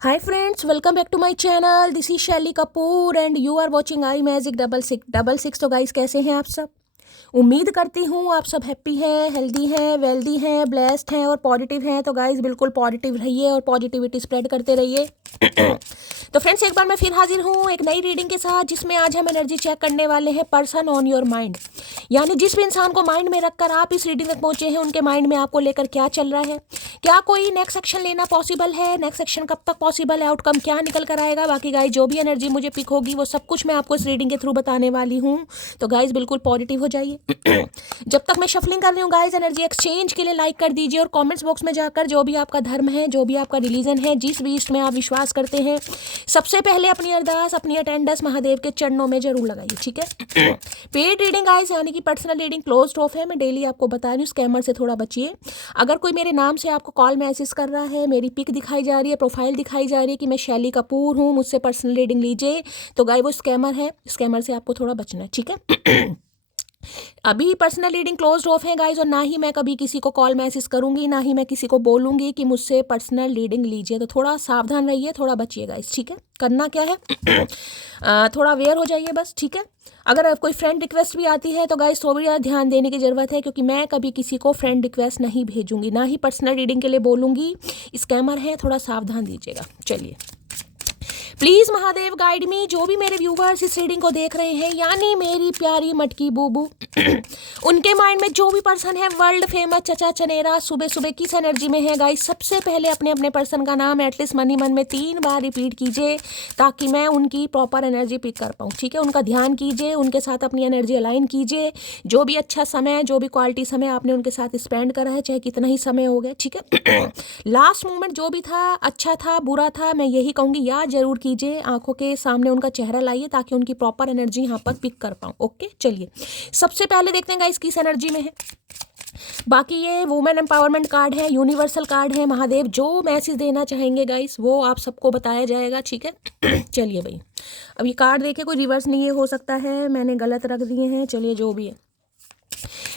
Hi friends, welcome back to my channel. This is Shelly Kapoor and you are watching I magic double six. तो guys कैसे हैं आप सब? उम्मीद करती हूँ आप सब हैप्पी हैं, हेल्दी हैं, वेल्दी हैं, ब्लेस्ड हैं और पॉजिटिव हैं। तो गाइस बिल्कुल पॉजिटिव रहिए और पॉजिटिविटी स्प्रेड करते रहिए। तो फ्रेंड्स एक बार मैं फिर हाजिर हूँ एक नई रीडिंग के साथ, जिसमें आज हम एनर्जी चेक करने वाले हैं पर्सन ऑन योर माइंड। यानी जिस भी इंसान को माइंड में रखकर आप इस रीडिंग तक पहुंचे हैं, उनके माइंड में आपको लेकर क्या चल रहा है, क्या कोई नेक्स्ट एक्शन लेना पॉसिबल है, नेक्स्ट एक्शन कब तक पॉसिबल है, आउटकम क्या निकल कर आएगा। बाकी गाइस जो भी एनर्जी मुझे पिक होगी वो सब कुछ मैं आपको इस रीडिंग के थ्रू बताने वाली हूँ। तो गाइस बिल्कुल पॉजिटिव हो जाइए। जब तक मैं शफलिंग कर रही हूँ गाइस, एनर्जी एक्सचेंज के लिए लाइक कर दीजिए और कमेंट्स बॉक्स में जाकर जो भी आपका धर्म है, जो भी आपका रिलीजन है, जिस भी इष्ट में आप विश्वास करते हैं, सबसे पहले अपनी अरदास, अपनी अटेंडेंस महादेव के चरणों में जरूर लगाइए, ठीक है। पेड रीडिंग गाइस यानी कि पर्सनल रीडिंग क्लोज्ड ऑफ है। मैं डेली आपको बता रही हूँ, स्कैमर से थोड़ा बचिए। अगर कोई मेरे नाम से आपको कॉल मैसेज कर रहा है, मेरी पिक दिखाई जा रही है, प्रोफाइल दिखाई जा रही है कि मैं शैली कपूर हूँ, मुझसे पर्सनल रीडिंग लीजिए, तो गाइस वो स्कैमर है। स्कैमर से आपको थोड़ा बचना है, ठीक है। अभी पर्सनल रीडिंग क्लोज ऑफ है गाइज, और ना ही मैं कभी किसी को कॉल मैसेज करूंगी, ना ही मैं किसी को बोलूंगी कि मुझसे पर्सनल रीडिंग लीजिए। तो थोड़ा सावधान रहिए, थोड़ा बचिए गाइज, ठीक है। करना क्या है थोड़ा अवेयर हो जाइए बस, ठीक है। अगर कोई फ्रेंड रिक्वेस्ट भी आती है तो गाइज थोड़ी ज़्यादा ध्यान देने की ज़रूरत है, क्योंकि मैं कभी किसी को फ्रेंड रिक्वेस्ट नहीं भेजूंगी, ना ही पर्सनल रीडिंग के लिए बोलूंगी। स्कैमर है, थोड़ा सावधान दीजिएगा। चलिए, प्लीज महादेव गाइड मी। जो भी मेरे व्यूवर्स इस रीडिंग को देख रहे हैं, यानी मेरी प्यारी मटकी बूबू, उनके माइंड में जो भी पर्सन है वर्ल्ड फेमस चचा चनेरा, सुबह सुबह किस एनर्जी में है गाइस, सबसे पहले अपने अपने पर्सन का नाम एटलीस्ट मन में 3 बार रिपीट कीजिए, ताकि मैं उनकी प्रॉपर एनर्जी पिक कर पाऊँ, ठीक है। उनका ध्यान कीजिए, उनके साथ अपनी एनर्जी अलाइन कीजिए। जो भी अच्छा समय, जो भी क्वालिटी समय आपने उनके साथ स्पेंड करा है, चाहे कितना ही समय हो गया, ठीक है। लास्ट मोमेंट जो भी था, अच्छा था, बुरा था, मैं यही कहूँगी याद जरूर कीजिए, आंखों के सामने उनका चेहरा लाइए, ताकि उनकी प्रॉपर एनर्जी यहाँ पर पिक कर पाऊँ। ओके, चलिए सबसे पहले देखते हैं गाइस किस एनर्जी में है। बाकी ये वुमेन एम्पावरमेंट कार्ड है, यूनिवर्सल कार्ड है। महादेव जो मैसेज देना चाहेंगे गाइस वो आप सबको बताया जाएगा, ठीक है। चलिए भाई, अब ये कार्ड देखिए, कोई रिवर्स नहीं है, हो सकता है मैंने गलत रख दिए हैं। चलिए जो भी है,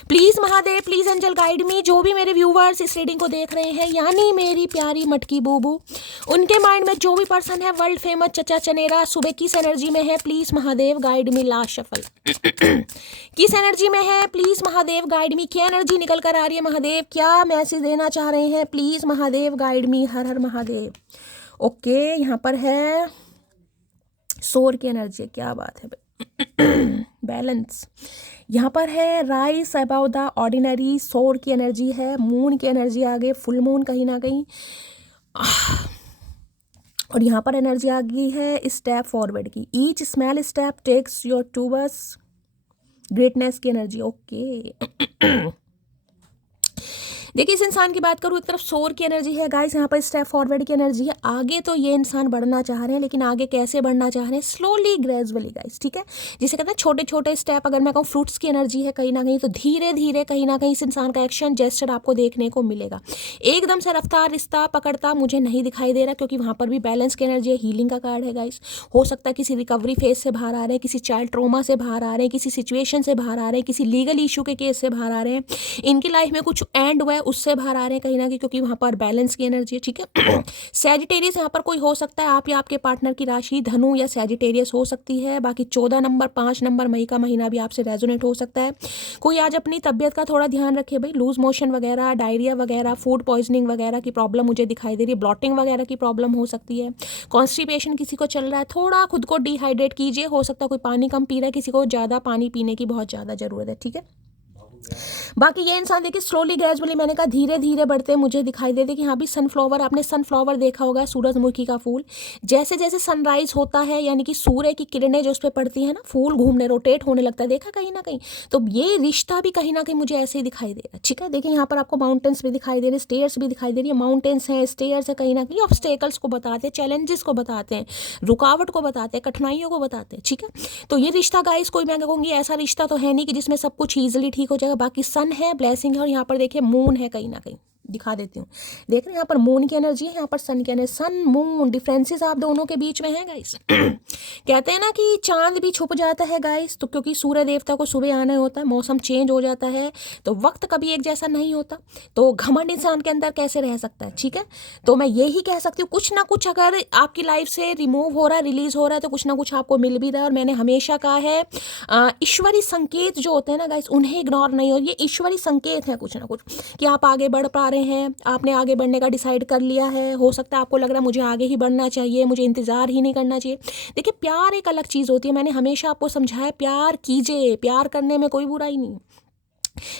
please Mahadev, please angel guide me. जो भी मेरे व्यूवर्स इस रीडिंग को देख रहे हैं, यानी मेरी प्यारी मटकी बूबू, उनके माइंड में जो भी पर्सन है वर्ल्ड फेमस चचा चनेरा, सुबह किस एनर्जी में है, please Mahadev guide me. Last shuffle किस एनर्जी में है, प्लीज महादेव गाइड मी। क्या एनर्जी निकल कर आ रही है महादेव, क्या मैसेज देना चाह रहे हैं, प्लीज महादेव गाइड मी। हर हर महादेव। ओके, यहाँ पर है सोर की एनर्जी, क्या बात है भाई। बैलेंस यहाँ पर है, राइस अबाउ द ऑर्डिनरी, सोर की एनर्जी है, मून की एनर्जी आगे, फुल मून कहीं ना कहीं, और यहाँ पर एनर्जी आ गई है स्टेप फॉरवर्ड की। Each small step takes your towards greatness की एनर्जी। ओके देखिए, इस इंसान की बात करूँ, एक तरफ सोर की एनर्जी है गाइस, यहाँ पर स्टेप फॉरवर्ड की एनर्जी है। आगे तो ये इंसान बढ़ना चाह रहे हैं, लेकिन आगे कैसे बढ़ना चाह रहे हैं, स्लोली ग्रेजुअली गाइस, ठीक है। जिसे कहते हैं छोटे छोटे स्टेप। अगर मैं कहूँ फ्रूट्स की एनर्जी है कहीं ना कहीं, तो धीरे धीरे कहीं ना कहीं इस इंसान का एक्शन जेस्चर आपको देखने को मिलेगा। एकदम से रफ्तार रिश्ता पकड़ता मुझे नहीं दिखाई दे रहा, क्योंकि वहाँ पर भी बैलेंस की एनर्जी है, हीलिंग का कार्ड है गाइस। हो सकता है किसी रिकवरी फेज से बाहर आ रहे हैं, किसी चाइल्ड ट्रोमा से बाहर आ रहे हैं, किसी सिचुएशन से बाहर आ रहे हैं, किसी लीगल इशू के केस से बाहर आ रहे हैं, इनकी लाइफ में कुछ एंड हुआ है उससे बाहर आ रहे हैं कहीं ना कहीं, क्योंकि वहां पर बैलेंस की एनर्जी है, ठीक है। सैजिटेरियस यहाँ पर कोई हो सकता है, आप या आपके पार्टनर की राशि धनु या सैजिटेरियस हो सकती है। बाकी 14 नंबर 5 नंबर मई का महीना भी आपसे रेजोनेट हो सकता है। कोई आज अपनी तबियत का थोड़ा ध्यान रखे भाई, लूज मोशन वगैरह, डायरिया वगैरह, फूड पॉइजनिंग वगैरह की प्रॉब्लम मुझे दिखाई दे रही है, ब्लॉटिंग वगैरह की प्रॉब्लम हो सकती है, कॉन्स्टिपेशन किसी को चल रहा है, थोड़ा खुद को डिहाइड्रेट कीजिए। हो सकता है कोई पानी कम पी रहा है, किसी को ज़्यादा पानी पीने की बहुत ज़्यादा ज़रूरत है, ठीक है। बाकी ये इंसान देखिए स्लोली ग्रेजुअली, मैंने कहा धीरे धीरे बढ़ते मुझे दिखाई देते कि यहाँ भी सनफ्लावर, आपने सनफ्लावर देखा होगा, सूरजमुखी का फूल। जैसे जैसे सनराइज होता है, यानी कि सूर्य की किरणें जो उस पर पड़ती है ना, फूल घूमने रोटेट होने लगता है, देखा कहीं ना कहीं। तो ये रिश्ता भी कहीं ना कहीं मुझे ऐसे ही दिखाई दे रहा है, ठीक है। देखिए यहाँ पर आपको माउंटेन्स भी दिखाई दे रहे हैं, स्टेयर्स भी दिखाई दे रही है। माउंटेन्स हैं, स्टेयर्स है, कहीं ना कहीं ऑब्स्टेकल्स को बताते हैं, चैलेंजेस को बताते हैं, रुकावट को बताते हैं, कठिनाइयों को बताते हैं, ठीक है। तो ये रिश्ता गाइस, कोई मैं कहूँगी ऐसा रिश्ता तो है नहीं कि जिसमें सब कुछ ईजिली ठीक हो जाएगा। बाकी सन है, ब्लेसिंग है, और यहाँ पर देखिए मून है कहीं ना कहीं, दिखा देती हूँ। देख रहे हैं यहाँ पर मून की एनर्जी है, यहाँ पर सन की एनर्जी। सन मून डिफरेंसेस आप दोनों के बीच में है गाइस। कहते हैं ना कि चांद भी छुप जाता है गाइस, तो क्योंकि सूर्य देवता को सुबह आना होता है, मौसम चेंज हो जाता है, तो वक्त कभी एक जैसा नहीं होता, तो घमंड इंसान के अंदर कैसे रह सकता है। ठीक है, तो मैं यही कह सकती हूँ कुछ ना कुछ अगर आपकी लाइफ से रिमूव हो रहा है, रिलीज हो रहा है, तो कुछ ना कुछ आपको मिल भी रहा है। और मैंने हमेशा कहा है ईश्वरी संकेत जो होते हैं ना गाइस, उन्हें इग्नोर नहीं हो। ये ईश्वरी संकेत है कुछ ना कुछ कि आप आगे बढ़ पा रहे हैं, आपने आगे बढ़ने का डिसाइड कर लिया है। हो सकता है आपको लग रहा है मुझे आगे ही बढ़ना चाहिए, मुझे इंतजार ही नहीं करना चाहिए। देखिए प्यार एक अलग चीज़ होती है, मैंने हमेशा आपको समझाया प्यार कीजिए, प्यार करने में कोई बुराई नहीं,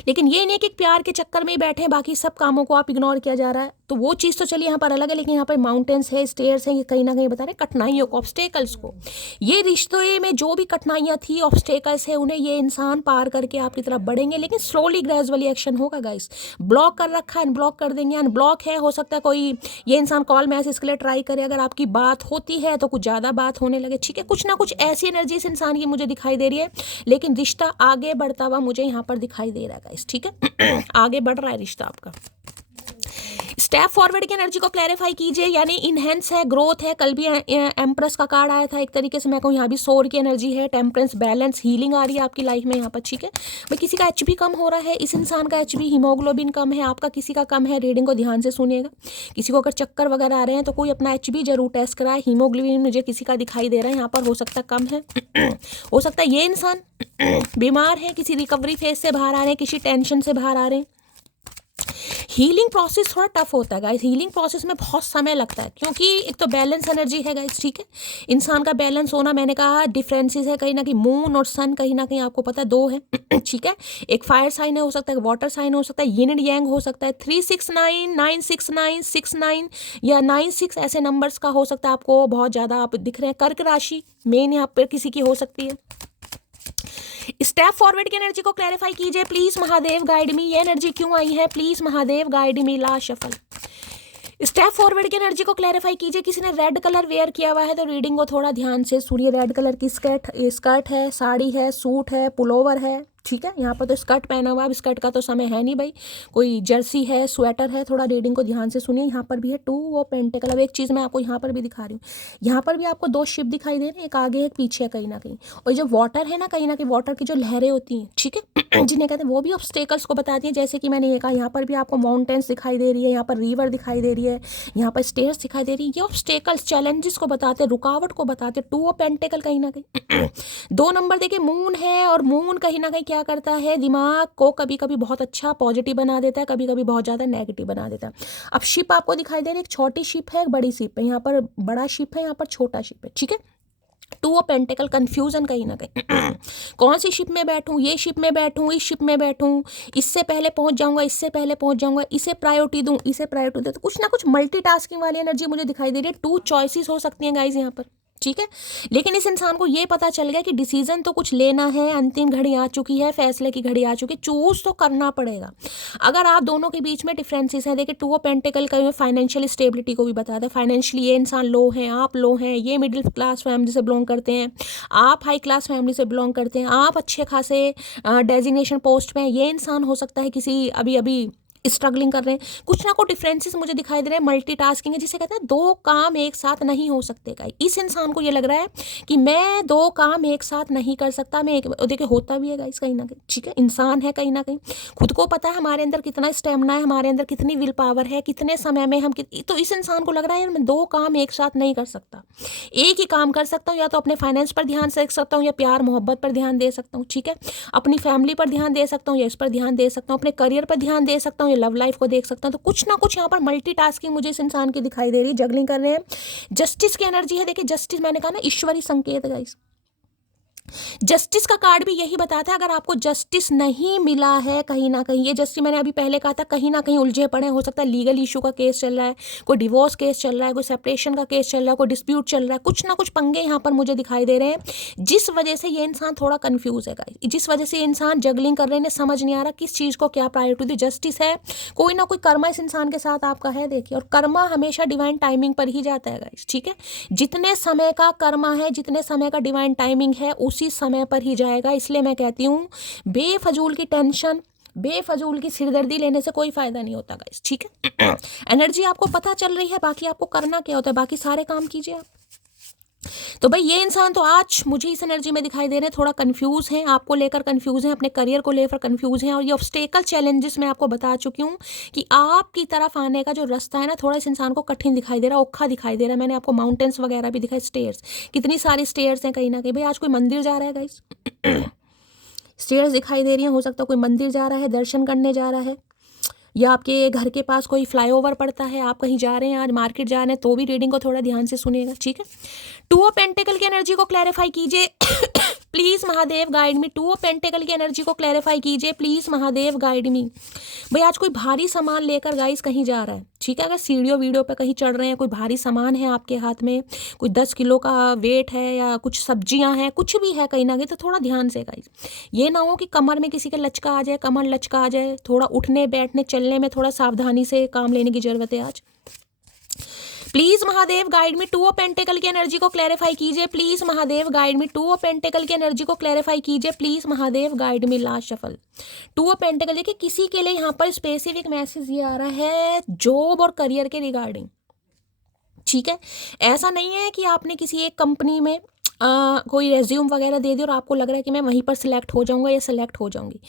लेकिन ये नहीं कि प्यार के चक्कर में ही बैठे हैं, बाकी सब कामों को आप इग्नोर किया जा रहा है। तो वो चीज़ तो चलिए यहाँ पर अलग है, लेकिन यहाँ पर माउंटेन्स है, स्टेयर्स हैं, ये कहीं ना कहीं बता रहे हैं कठिनाइयों को, ऑब्स्टेकल्स को। ये रिश्ते में जो भी कठिनाइयाँ थी, ऑब्स्टेकल्स है, उन्हें ये इंसान पार करके आपकी तरफ बढ़ेंगे, लेकिन स्लोली ग्रेजुअली एक्शन होगा गाइस। ब्लॉक कर रखा है, अनब्लॉक कर देंगे। अनब्लॉक है, हो सकता है कोई ये इंसान कॉल मैसेज के लिए ट्राई करे, अगर आपकी बात होती है तो कुछ ज़्यादा बात होने लगे। ठीक है, कुछ ना कुछ ऐसी एनर्जी इस इंसान की मुझे दिखाई दे रही है, लेकिन रिश्ता आगे बढ़ता हुआ मुझे यहाँ पर दिखाई दे रहा है गाइस। ठीक है, आगे बढ़ रहा है रिश्ता आपका। स्टेप फॉरवर्ड की एनर्जी को क्लैरिफाई कीजिए, यानी इनहेंस है, ग्रोथ है। कल भी एम्प्रेस का कार्ड आया था, एक तरीके से मैं कहूँ यहाँ भी सोर की एनर्जी है, टेम्परेंस, बैलेंस, हीलिंग आ रही है आपकी लाइफ में यहाँ पर। ठीक है भाई, किसी का एचबी कम हो रहा है, इस इंसान का एचबी हीमोग्लोबिन कम है, आपका किसी का कम है, रीडिंग को ध्यान से सुनिएगा। किसी को अगर चक्कर वगैरह आ रहे हैं तो कोई अपना एचबी जरूर टेस्ट कराए। हीमोग्लोबिन मुझे किसी का दिखाई दे रहा है यहाँ पर, हो सकता है कम है। हो सकता है ये इंसान बीमार है, किसी रिकवरी फेज से बाहर आ रहे हैं, किसी टेंशन से बाहर आ रहे हैं। हीलिंग प्रोसेस थोड़ा टफ होता है गाइस, हीलिंग प्रोसेस में बहुत समय लगता है, क्योंकि एक तो बैलेंस एनर्जी है गाइस। ठीक है, इंसान का बैलेंस होना, मैंने कहा डिफरेंसेस है कहीं ना कहीं, मून और सन कहीं ना कहीं आपको पता है दो है। ठीक है, एक फायर साइन है, हो सकता है वाटर साइन हो सकता है, यिन एंड यांग हो सकता है। 369 969 69 या 96 ऐसे नंबर्स का हो सकता है आपको बहुत ज़्यादा आप दिख रहे हैं। कर्क राशि मेन यहाँ पर किसी की हो सकती है। स्टेप फॉरवर्ड की एनर्जी को क्लैरिफाई कीजिए प्लीज महादेव गाइड मी। ये एनर्जी क्यों आई है, प्लीज महादेव गाइड मी। ला शफल। स्टेप फॉरवर्ड की एनर्जी को क्लैरिफाई कीजिए। किसी ने रेड कलर वेयर किया हुआ है तो रीडिंग को थोड़ा ध्यान से सुनिए। रेड कलर की स्कर्ट है, साड़ी है, सूट है, पुलोवर है। ठीक है, यहाँ पर तो स्कर्ट पहना हुआ है, अब स्कर्ट का तो समय है नहीं भाई, कोई जर्सी है, स्वेटर है, थोड़ा रीडिंग को ध्यान से सुनिए। यहाँ पर भी है 2 वो पेंटिकल। अब एक चीज़ मैं आपको यहाँ पर भी दिखा रही हूँ, यहाँ पर भी आपको 2 शिप दिखाई दे रहे हैं, एक आगे एक पीछे कहीं ना कहीं। और जो वाटर है ना, कहीं ना कहीं वाटर की जो लहरें होती हैं, ठीक है, जिन्हें कहते हैं, वो भी ऑब्स्टेकल्स को बताती हैं। जैसे कि मैंने ये कहा, यहाँ पर भी आपको माउंटेन्स दिखाई दे रही है, यहाँ पर रिवर दिखाई दे रही है, यहाँ पर स्टेयर्स दिखाई दे रही है। ये ऑब्स्टेकल्स चैलेंजेस को बताते हैं, रुकावट को बताते हैं। 2 वो पेंटिकल कहीं ना कहीं। 2 नंबर देखिए मून है, और मून कहीं ना कहीं क्या करता है, दिमाग को कभी कभी बहुत अच्छा पॉजिटिव बना देता है, कभी कभी बहुत ज़्यादा नेगेटिव बना देता है। अब शिप आपको दिखाई दे रही है, एक छोटी शिप है, एक बड़ी शिप है। यहाँ पर बड़ा शिप है, यहाँ पर छोटा शिप है। ठीक है, 2 ऑफ पेंटिकल, कंफ्यूजन कहीं ना कहीं। कौन सी शिप में बैठूं, ये शिप में बैठूं, इस शिप में बैठूं, इससे पहले पहुंच जाऊंगा, इससे पहले पहुंच जाऊंगा, इसे प्रायोरिटी दूं, इसे प्रायोरिटी दूं। तो कुछ ना कुछ मल्टीटास्किंग वाली एनर्जी मुझे दिखाई दे रही है। 2 चॉइसेस हो सकती हैं गाइज यहाँ पर। ठीक है, लेकिन इस इंसान को ये पता चल गया कि डिसीजन तो कुछ लेना है, अंतिम घड़ी आ चुकी है, फैसले की घड़ी आ चुकी है, चूज तो करना पड़ेगा। अगर आप दोनों के बीच में डिफरेंसेस हैं, देखिए 2 ऑफ पेंटिकल का फाइनेंशियल स्टेबिलिटी को भी बताता है। फाइनेंशियली ये इंसान लो है, आप लो हैं, ये मिडिल क्लास फैमिली से बिलोंग करते हैं, आप हाई क्लास फैमिली से बिलोंग करते हैं, आप अच्छे खासे डेजिग्नेशन पोस्ट में, ये इंसान हो सकता है किसी अभी स्ट्रगलिंग कर रहे हैं। कुछ ना कुछ डिफरेंसेस मुझे दिखाई दे रहे हैं। मल्टीटास्किंग है, जिसे कहते हैं 2 काम एक साथ नहीं हो सकते। का इस इंसान को ये लग रहा है कि मैं 2 काम एक साथ नहीं कर सकता। मैं देखिए होता भी है गाइस कहीं ना कहीं। ठीक है, इंसान है कहीं ना कहीं, खुद को पता है हमारे अंदर कितना स्टेमिना है, हमारे अंदर कितनी विल पावर है, कितने समय में हम तो इस इंसान को लग रहा है यार मैं 2 काम एक साथ नहीं कर सकता, एक ही काम कर सकता हूँ। या तो अपने फाइनेंस पर ध्यान दे सकता हूँ, या प्यार मोहब्बत पर ध्यान दे सकता हूँ। ठीक है, अपनी फैमिली पर ध्यान दे सकता हूँ, या इस पर ध्यान दे सकता हूँ, अपने करियर पर ध्यान दे सकता हूँ, लव लाइफ को देख सकता हूं। तो कुछ ना कुछ यहाँ पर मल्टीटास्किंग मुझे इस इंसान की दिखाई दे रही है, जगलिंग कर रहे हैं। जस्टिस की एनर्जी है, देखिए जस्टिस मैंने कहा ना ईश्वरी संकेत गाइस। जस्टिस का कार्ड भी यही बताता है, अगर आपको जस्टिस नहीं मिला है कहीं ना कहीं, ये जस्टिस मैंने अभी पहले कहा था, कहीं ना कहीं उलझे पड़े, हो सकता है लीगल इशू का केस चल रहा है, कोई डिवोर्स केस चल रहा है, कोई सेपरेशन का केस चल रहा है, कोई डिस्प्यूट चल रहा है, कुछ ना कुछ पंगे यहाँ पर मुझे दिखाई दे रहे हैं, जिस वजह से ये इंसान थोड़ा कंफ्यूज है गाइस, जिस वजह से ये इंसान जगलिंग कर रहे हैं, समझ नहीं आ रहा किस चीज़ को क्या प्रायोरिटी दी। जस्टिस है, कोई ना कोई कर्मा इस इंसान के साथ आपका है, देखिए, और कर्मा हमेशा डिवाइन टाइमिंग पर ही जाता है गाइस। ठीक है, जितने समय का कर्मा है, जितने समय का डिवाइन टाइमिंग है, उसी समय पर ही जाएगा। इसलिए मैं कहती हूँ बेफजूल की टेंशन, बेफजूल की सिरदर्दी लेने से कोई फायदा नहीं होता गाइस, ठीक है। एनर्जी आपको पता चल रही है, बाकी आपको करना क्या होता है, बाकी सारे काम कीजिए आप। तो भाई ये इंसान तो आज मुझे इस एनर्जी में दिखाई दे रहे हैं, थोड़ा कंफ्यूज हैं, आपको लेकर कंफ्यूज हैं, अपने करियर को लेकर कंफ्यूज हैं। और ये ऑब्स्टेकल चैलेंजेस मैं आपको बता चुकी हूँ कि आपकी तरफ आने का जो रास्ता है ना, थोड़ा इस इंसान को कठिन दिखाई दे रहा है, औखा दिखाई दे रहा है। मैंने आपको माउंटेन्स वगैरह भी दिखाए, स्टेयर्स, कितनी सारी स्टेयर्स हैं कहीं ना कहीं। भाई आज कोई मंदिर जा रहा है गाइस, स्टेयर्स दिखाई दे रही हैं, हो सकता है कोई मंदिर जा रहा है, दर्शन करने जा रहा है, या आपके घर के पास कोई फ्लाईओवर पड़ता है, आप कहीं जा रहे हैं, आज मार्केट जा रहे हैं, तो भी रीडिंग को थोड़ा ध्यान से सुनिएगा, ठीक है। टू ऑफ पेंटिकल की एनर्जी को क्लैरिफाई कीजिए please Mahadev guide me. Two of pentacle की एनर्जी को क्लैरिफाई कीजिए प्लीज महादेव गाइड मी। भाई आज कोई भारी सामान लेकर गाइस कहीं जा रहा है, ठीक है। अगर सीढ़ियों वीडियो पे कहीं चढ़ रहे हैं, कोई भारी सामान है आपके हाथ में, कोई 10 किलो का वेट है, या कुछ सब्जियां हैं, कुछ भी है कहीं ना कहीं, तो थोड़ा ध्यान से गाइस। ये ना हो कि कमर में किसी के लचका आ जाए, कमर लचका आ जाए। थोड़ा उठने बैठने चलने में थोड़ा सावधानी से काम लेने की जरूरत है आज। प्लीज महादेव गाइड में। टू ऑफ पेंटिकल की एनर्जी को क्लैरिफाई कीजिए प्लीज महादेव गाइड में। टू ऑफ पेंटिकल की एनर्जी को क्लैरिफाई कीजिए प्लीज महादेव गाइड में। Last shuffle two of pentacle. देखिए किसी के लिए यहाँ पर स्पेसिफिक मैसेज ये आ रहा है जॉब और करियर के रिगार्डिंग, ठीक है। ऐसा नहीं है कि आपने किसी एक कंपनी में कोई रेज्यूम वगैरह दे दिया और आपको लग रहा है कि मैं वहीं पर सिलेक्ट हो जाऊंगा या सिलेक्ट हो जाऊंगी।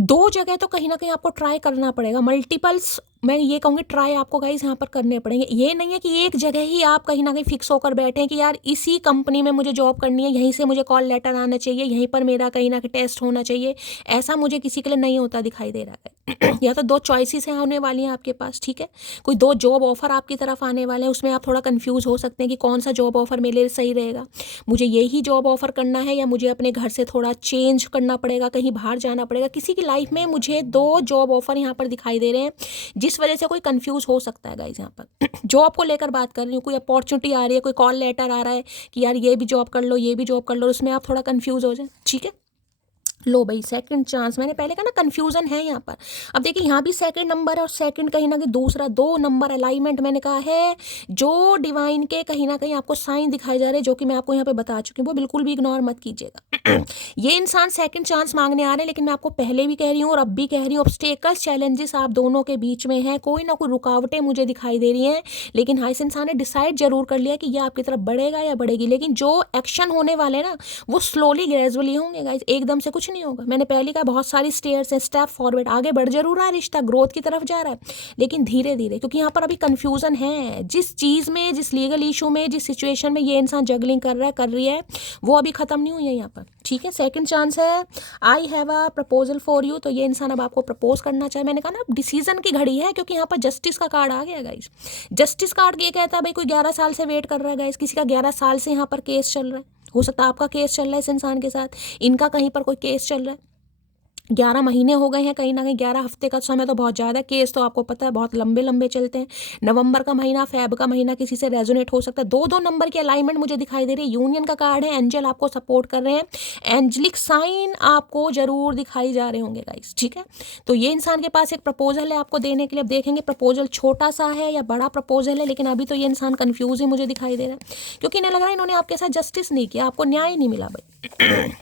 दो जगह तो कहीं ना कहीं आपको ट्राई करना पड़ेगा, मल्टीपल्स मैं ये कहूँगी ट्राई आपको गाइस यहाँ पर करने पड़ेंगे। ये नहीं है कि एक जगह ही आप कहीं ना कहीं फिक्स होकर बैठे हैं कि यार इसी कंपनी में मुझे जॉब करनी है, यहीं से मुझे कॉल लेटर आना चाहिए, यहीं पर मेरा कहीं ना कहीं टेस्ट होना चाहिए। ऐसा मुझे किसी के लिए नहीं होता दिखाई दे रहा है। या तो दो चॉइसेस हैं होने वाली हैं आपके पास, ठीक है। कोई दो जॉब ऑफर आपकी तरफ आने वाले हैं, उसमें आप थोड़ा कन्फ्यूज हो सकते हैं कि कौन सा जॉब ऑफर मेरे लिए सही रहेगा, मुझे यही जॉब ऑफर करना है या मुझे अपने घर से थोड़ा चेंज करना पड़ेगा, कहीं बाहर जाना पड़ेगा। किसी की लाइफ में मुझे दो जॉब ऑफर यहाँ पर दिखाई दे रहे हैं, जिस वजह से कोई कंफ्यूज हो सकता है गाइस। यहाँ पर जॉब को लेकर बात कर रही हूँ, कोई अपॉर्चुनिटी आ रही है, कोई कॉल लेटर आ रहा है कि यार ये भी जॉब कर लो, ये भी जॉब कर लो, उसमें आप थोड़ा कंफ्यूज हो जाए, ठीक है। लो भाई सेकंड चांस, मैंने पहले कहा ना कंफ्यूजन है यहाँ पर। अब देखिए यहाँ भी सेकंड नंबर है और सेकंड कहीं ना कहीं दूसरा, दो नंबर अलाइनमेंट मैंने कहा है। जो डिवाइन के कहीं ना कहीं आपको साइन दिखाए जा रहे हैं, जो कि मैं आपको यहाँ पे बता चुकी हूँ, वो बिल्कुल भी इग्नोर मत कीजिएगा। ये इंसान सेकंड चांस मांगने आ रहे हैं, लेकिन मैं आपको पहले भी कह रही हूँ और अब भी कह रही हूँ, ऑब्स्टेकल्स चैलेंजेस आप दोनों के बीच में है, कोई ना कोई रुकावटें मुझे दिखाई दे रही हैं। लेकिन हाँ इस इंसान ने डिसाइड जरूर कर लिया कि ये आपकी तरफ बढ़ेगा या बढ़ेगी, लेकिन जो एक्शन होने वाले हैं ना वो स्लोली ग्रेजुअली होंगे गाइस, एकदम से कुछ नहीं होगा। मैंने पहले कहा बहुत सारी स्टेयर्स हैं, स्टेप फॉरवर्ड, आगे बढ़ जरूर रहा है, रिश्ता ग्रोथ की तरफ जा रहा है, लेकिन धीरे धीरे, क्योंकि यहाँ पर अभी कंफ्यूजन है। जिस चीज़ में, जिस लीगल इशू में, जिस सिचुएशन में ये इंसान जगलिंग कर रहा है, कर रही है, वो अभी खत्म नहीं हुई है यहाँ पर, ठीक है। सेकंड चांस है, I have a proposal for you, तो ये इंसान अब आपको प्रपोज करना चाहे। मैंने कहा ना डिसीजन की घड़ी है, क्योंकि यहाँ पर जस्टिस का कार्ड आ गया गाइस। जस्टिस कार्ड ये कहता है भाई कोई 11 साल से वेट कर रहा है गाइस, किसी का 11 साल से यहाँ पर केस चल रहा है, हो सकता है आपका केस चल रहा है इस इंसान के साथ, इनका कहीं पर कोई केस चल रहा है। 11 महीने हो गए हैं कहीं ना कहीं, 11 हफ्ते का समय तो बहुत ज़्यादा है। केस तो आपको पता है बहुत लंबे लंबे चलते हैं। नवंबर का महीना, फेब का महीना किसी से रेजोनेट हो सकता है। दो दो नंबर की अलाइनमेंट मुझे दिखाई दे रही है। यूनियन का कार्ड है, एंजल आपको सपोर्ट कर रहे हैं, एंजलिक साइन आपको जरूर दिखाई जा रहे होंगे गाइस, ठीक है। तो ये इंसान के पास एक प्रपोजल है आपको देने के लिए। अब देखेंगे प्रपोजल छोटा सा है या बड़ा प्रपोजल है, लेकिन अभी तो ये इंसान कन्फ्यूज ही मुझे दिखाई दे रहा है, क्योंकि इन्हें लग रहा है इन्होंने आपके साथ जस्टिस नहीं किया, आपको न्याय नहीं मिला भाई।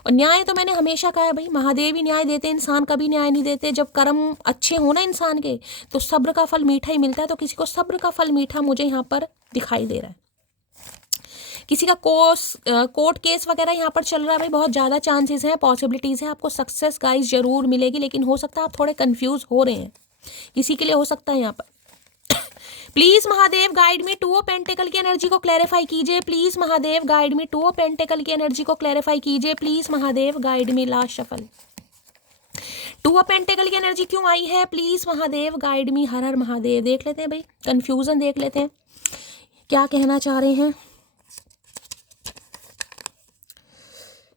और न्याय तो मैंने हमेशा कहा है भाई, महादेव ही न्याय देते, इंसान कभी न्याय नहीं देते। जब कर्म अच्छे हो ना इंसान के, तो सब्र का फल मीठा ही मिलता है। तो किसी को सब्र का फल मीठा मुझे यहाँ पर दिखाई दे रहा है। किसी का कोर्ट केस वगैरह यहाँ पर चल रहा है भाई, बहुत ज़्यादा चांसेस हैं, पॉसिबिलिटीज़ है, आपको सक्सेस गाइस जरूर मिलेगी, लेकिन हो सकता है आप थोड़े कन्फ्यूज हो रहे हैं, किसी के लिए हो सकता है यहाँ पर। Please Mahadev guide me. Two of pentacle की एनर्जी को क्लैरिफाई कीजिए please Mahadev guide me. Two of pentacle की एनर्जी को क्लैरिफाई कीजिए please Mahadev guide me. Last shuffle two of pentacle की एनर्जी क्यों आई है, प्लीज महादेव गाइड मी। हर हर महादेव। देख लेते हैं भाई, कंफ्यूजन देख लेते हैं क्या कहना चाह रहे हैं।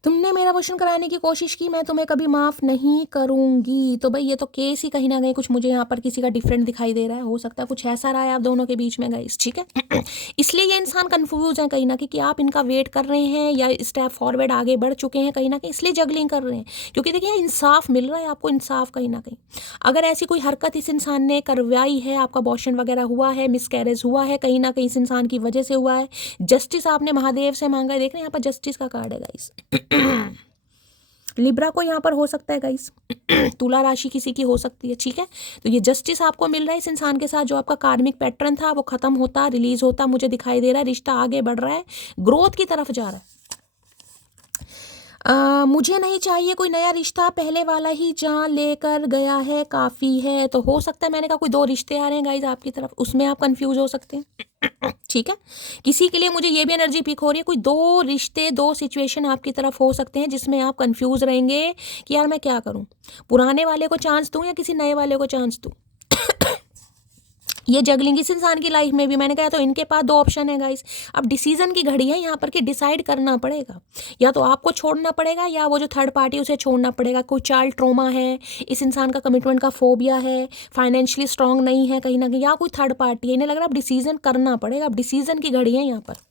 तुमने मेरा वशन कराने की कोशिश की, मैं तुम्हें कभी माफ़ नहीं करूंगी। तो भाई ये तो केस ही कहीं ना कहीं कुछ मुझे यहाँ पर किसी का डिफरेंट दिखाई दे रहा है, हो सकता है कुछ ऐसा रहा है आप दोनों के बीच में गाइस, ठीक है। इसलिए ये इंसान कंफ्यूज है कहीं ना कहीं कि आप इनका वेट कर रहे हैं या स्टेप फॉरवर्ड आगे बढ़ चुके हैं कहीं ना कहीं, इसलिए जगलिंग कर रहे हैं। क्योंकि देखिए इंसाफ मिल रहा है आपको, इंसाफ कहीं ना कहीं। अगर ऐसी कोई हरकत इस इंसान ने करवाई है, आपका अबॉर्शन वगैरह हुआ है, मिसकैरेज हुआ है, कहीं ना कहीं इस इंसान की वजह से हुआ है, जस्टिस आपने महादेव से मांगा है। देख रहे हैं यहाँ पर जस्टिस का कार्ड है गाइस। लिब्रा को यहाँ पर हो सकता है गाइस, तुला राशि किसी की हो सकती है, ठीक है। तो ये जस्टिस आपको मिल रहा है इस इंसान के साथ, जो आपका कार्मिक पैटर्न था वो खत्म होता, रिलीज होता मुझे दिखाई दे रहा है। रिश्ता आगे बढ़ रहा है, ग्रोथ की तरफ जा रहा है। मुझे नहीं चाहिए कोई नया रिश्ता, पहले वाला ही जहाँ लेकर गया है काफ़ी है। तो हो सकता है, मैंने कहा कोई 2 रिश्ते आ रहे हैं गाइज आपकी तरफ, उसमें आप कंफ्यूज हो सकते हैं, ठीक है। किसी के लिए मुझे ये भी एनर्जी पिक हो रही है, कोई 2 रिश्ते 2 सिचुएशन आपकी तरफ हो सकते हैं जिसमें आप कंफ्यूज रहेंगे कि यार मैं क्या करूँ, पुराने वाले को चांस दूँ या किसी नए वाले को चांस दूँ। ये जगलिंग इस इंसान की लाइफ में भी, मैंने कहा तो इनके पास 2 ऑप्शन है गाइस। अब डिसीजन की घड़ी है यहाँ पर कि डिसाइड करना पड़ेगा, या तो आपको छोड़ना पड़ेगा या वो जो थर्ड पार्टी उसे छोड़ना पड़ेगा। कोई चाइल्ड ट्रॉमा है, इस इंसान का कमिटमेंट का फोबिया है, फाइनेंशियली स्ट्रांग नहीं है कहीं ना कहीं, या कोई थर्ड पार्टी है। इन्हें लग रहा है अब डिसीजन करना पड़ेगा, अब डिसीजन की घड़ी है यहाँ पर।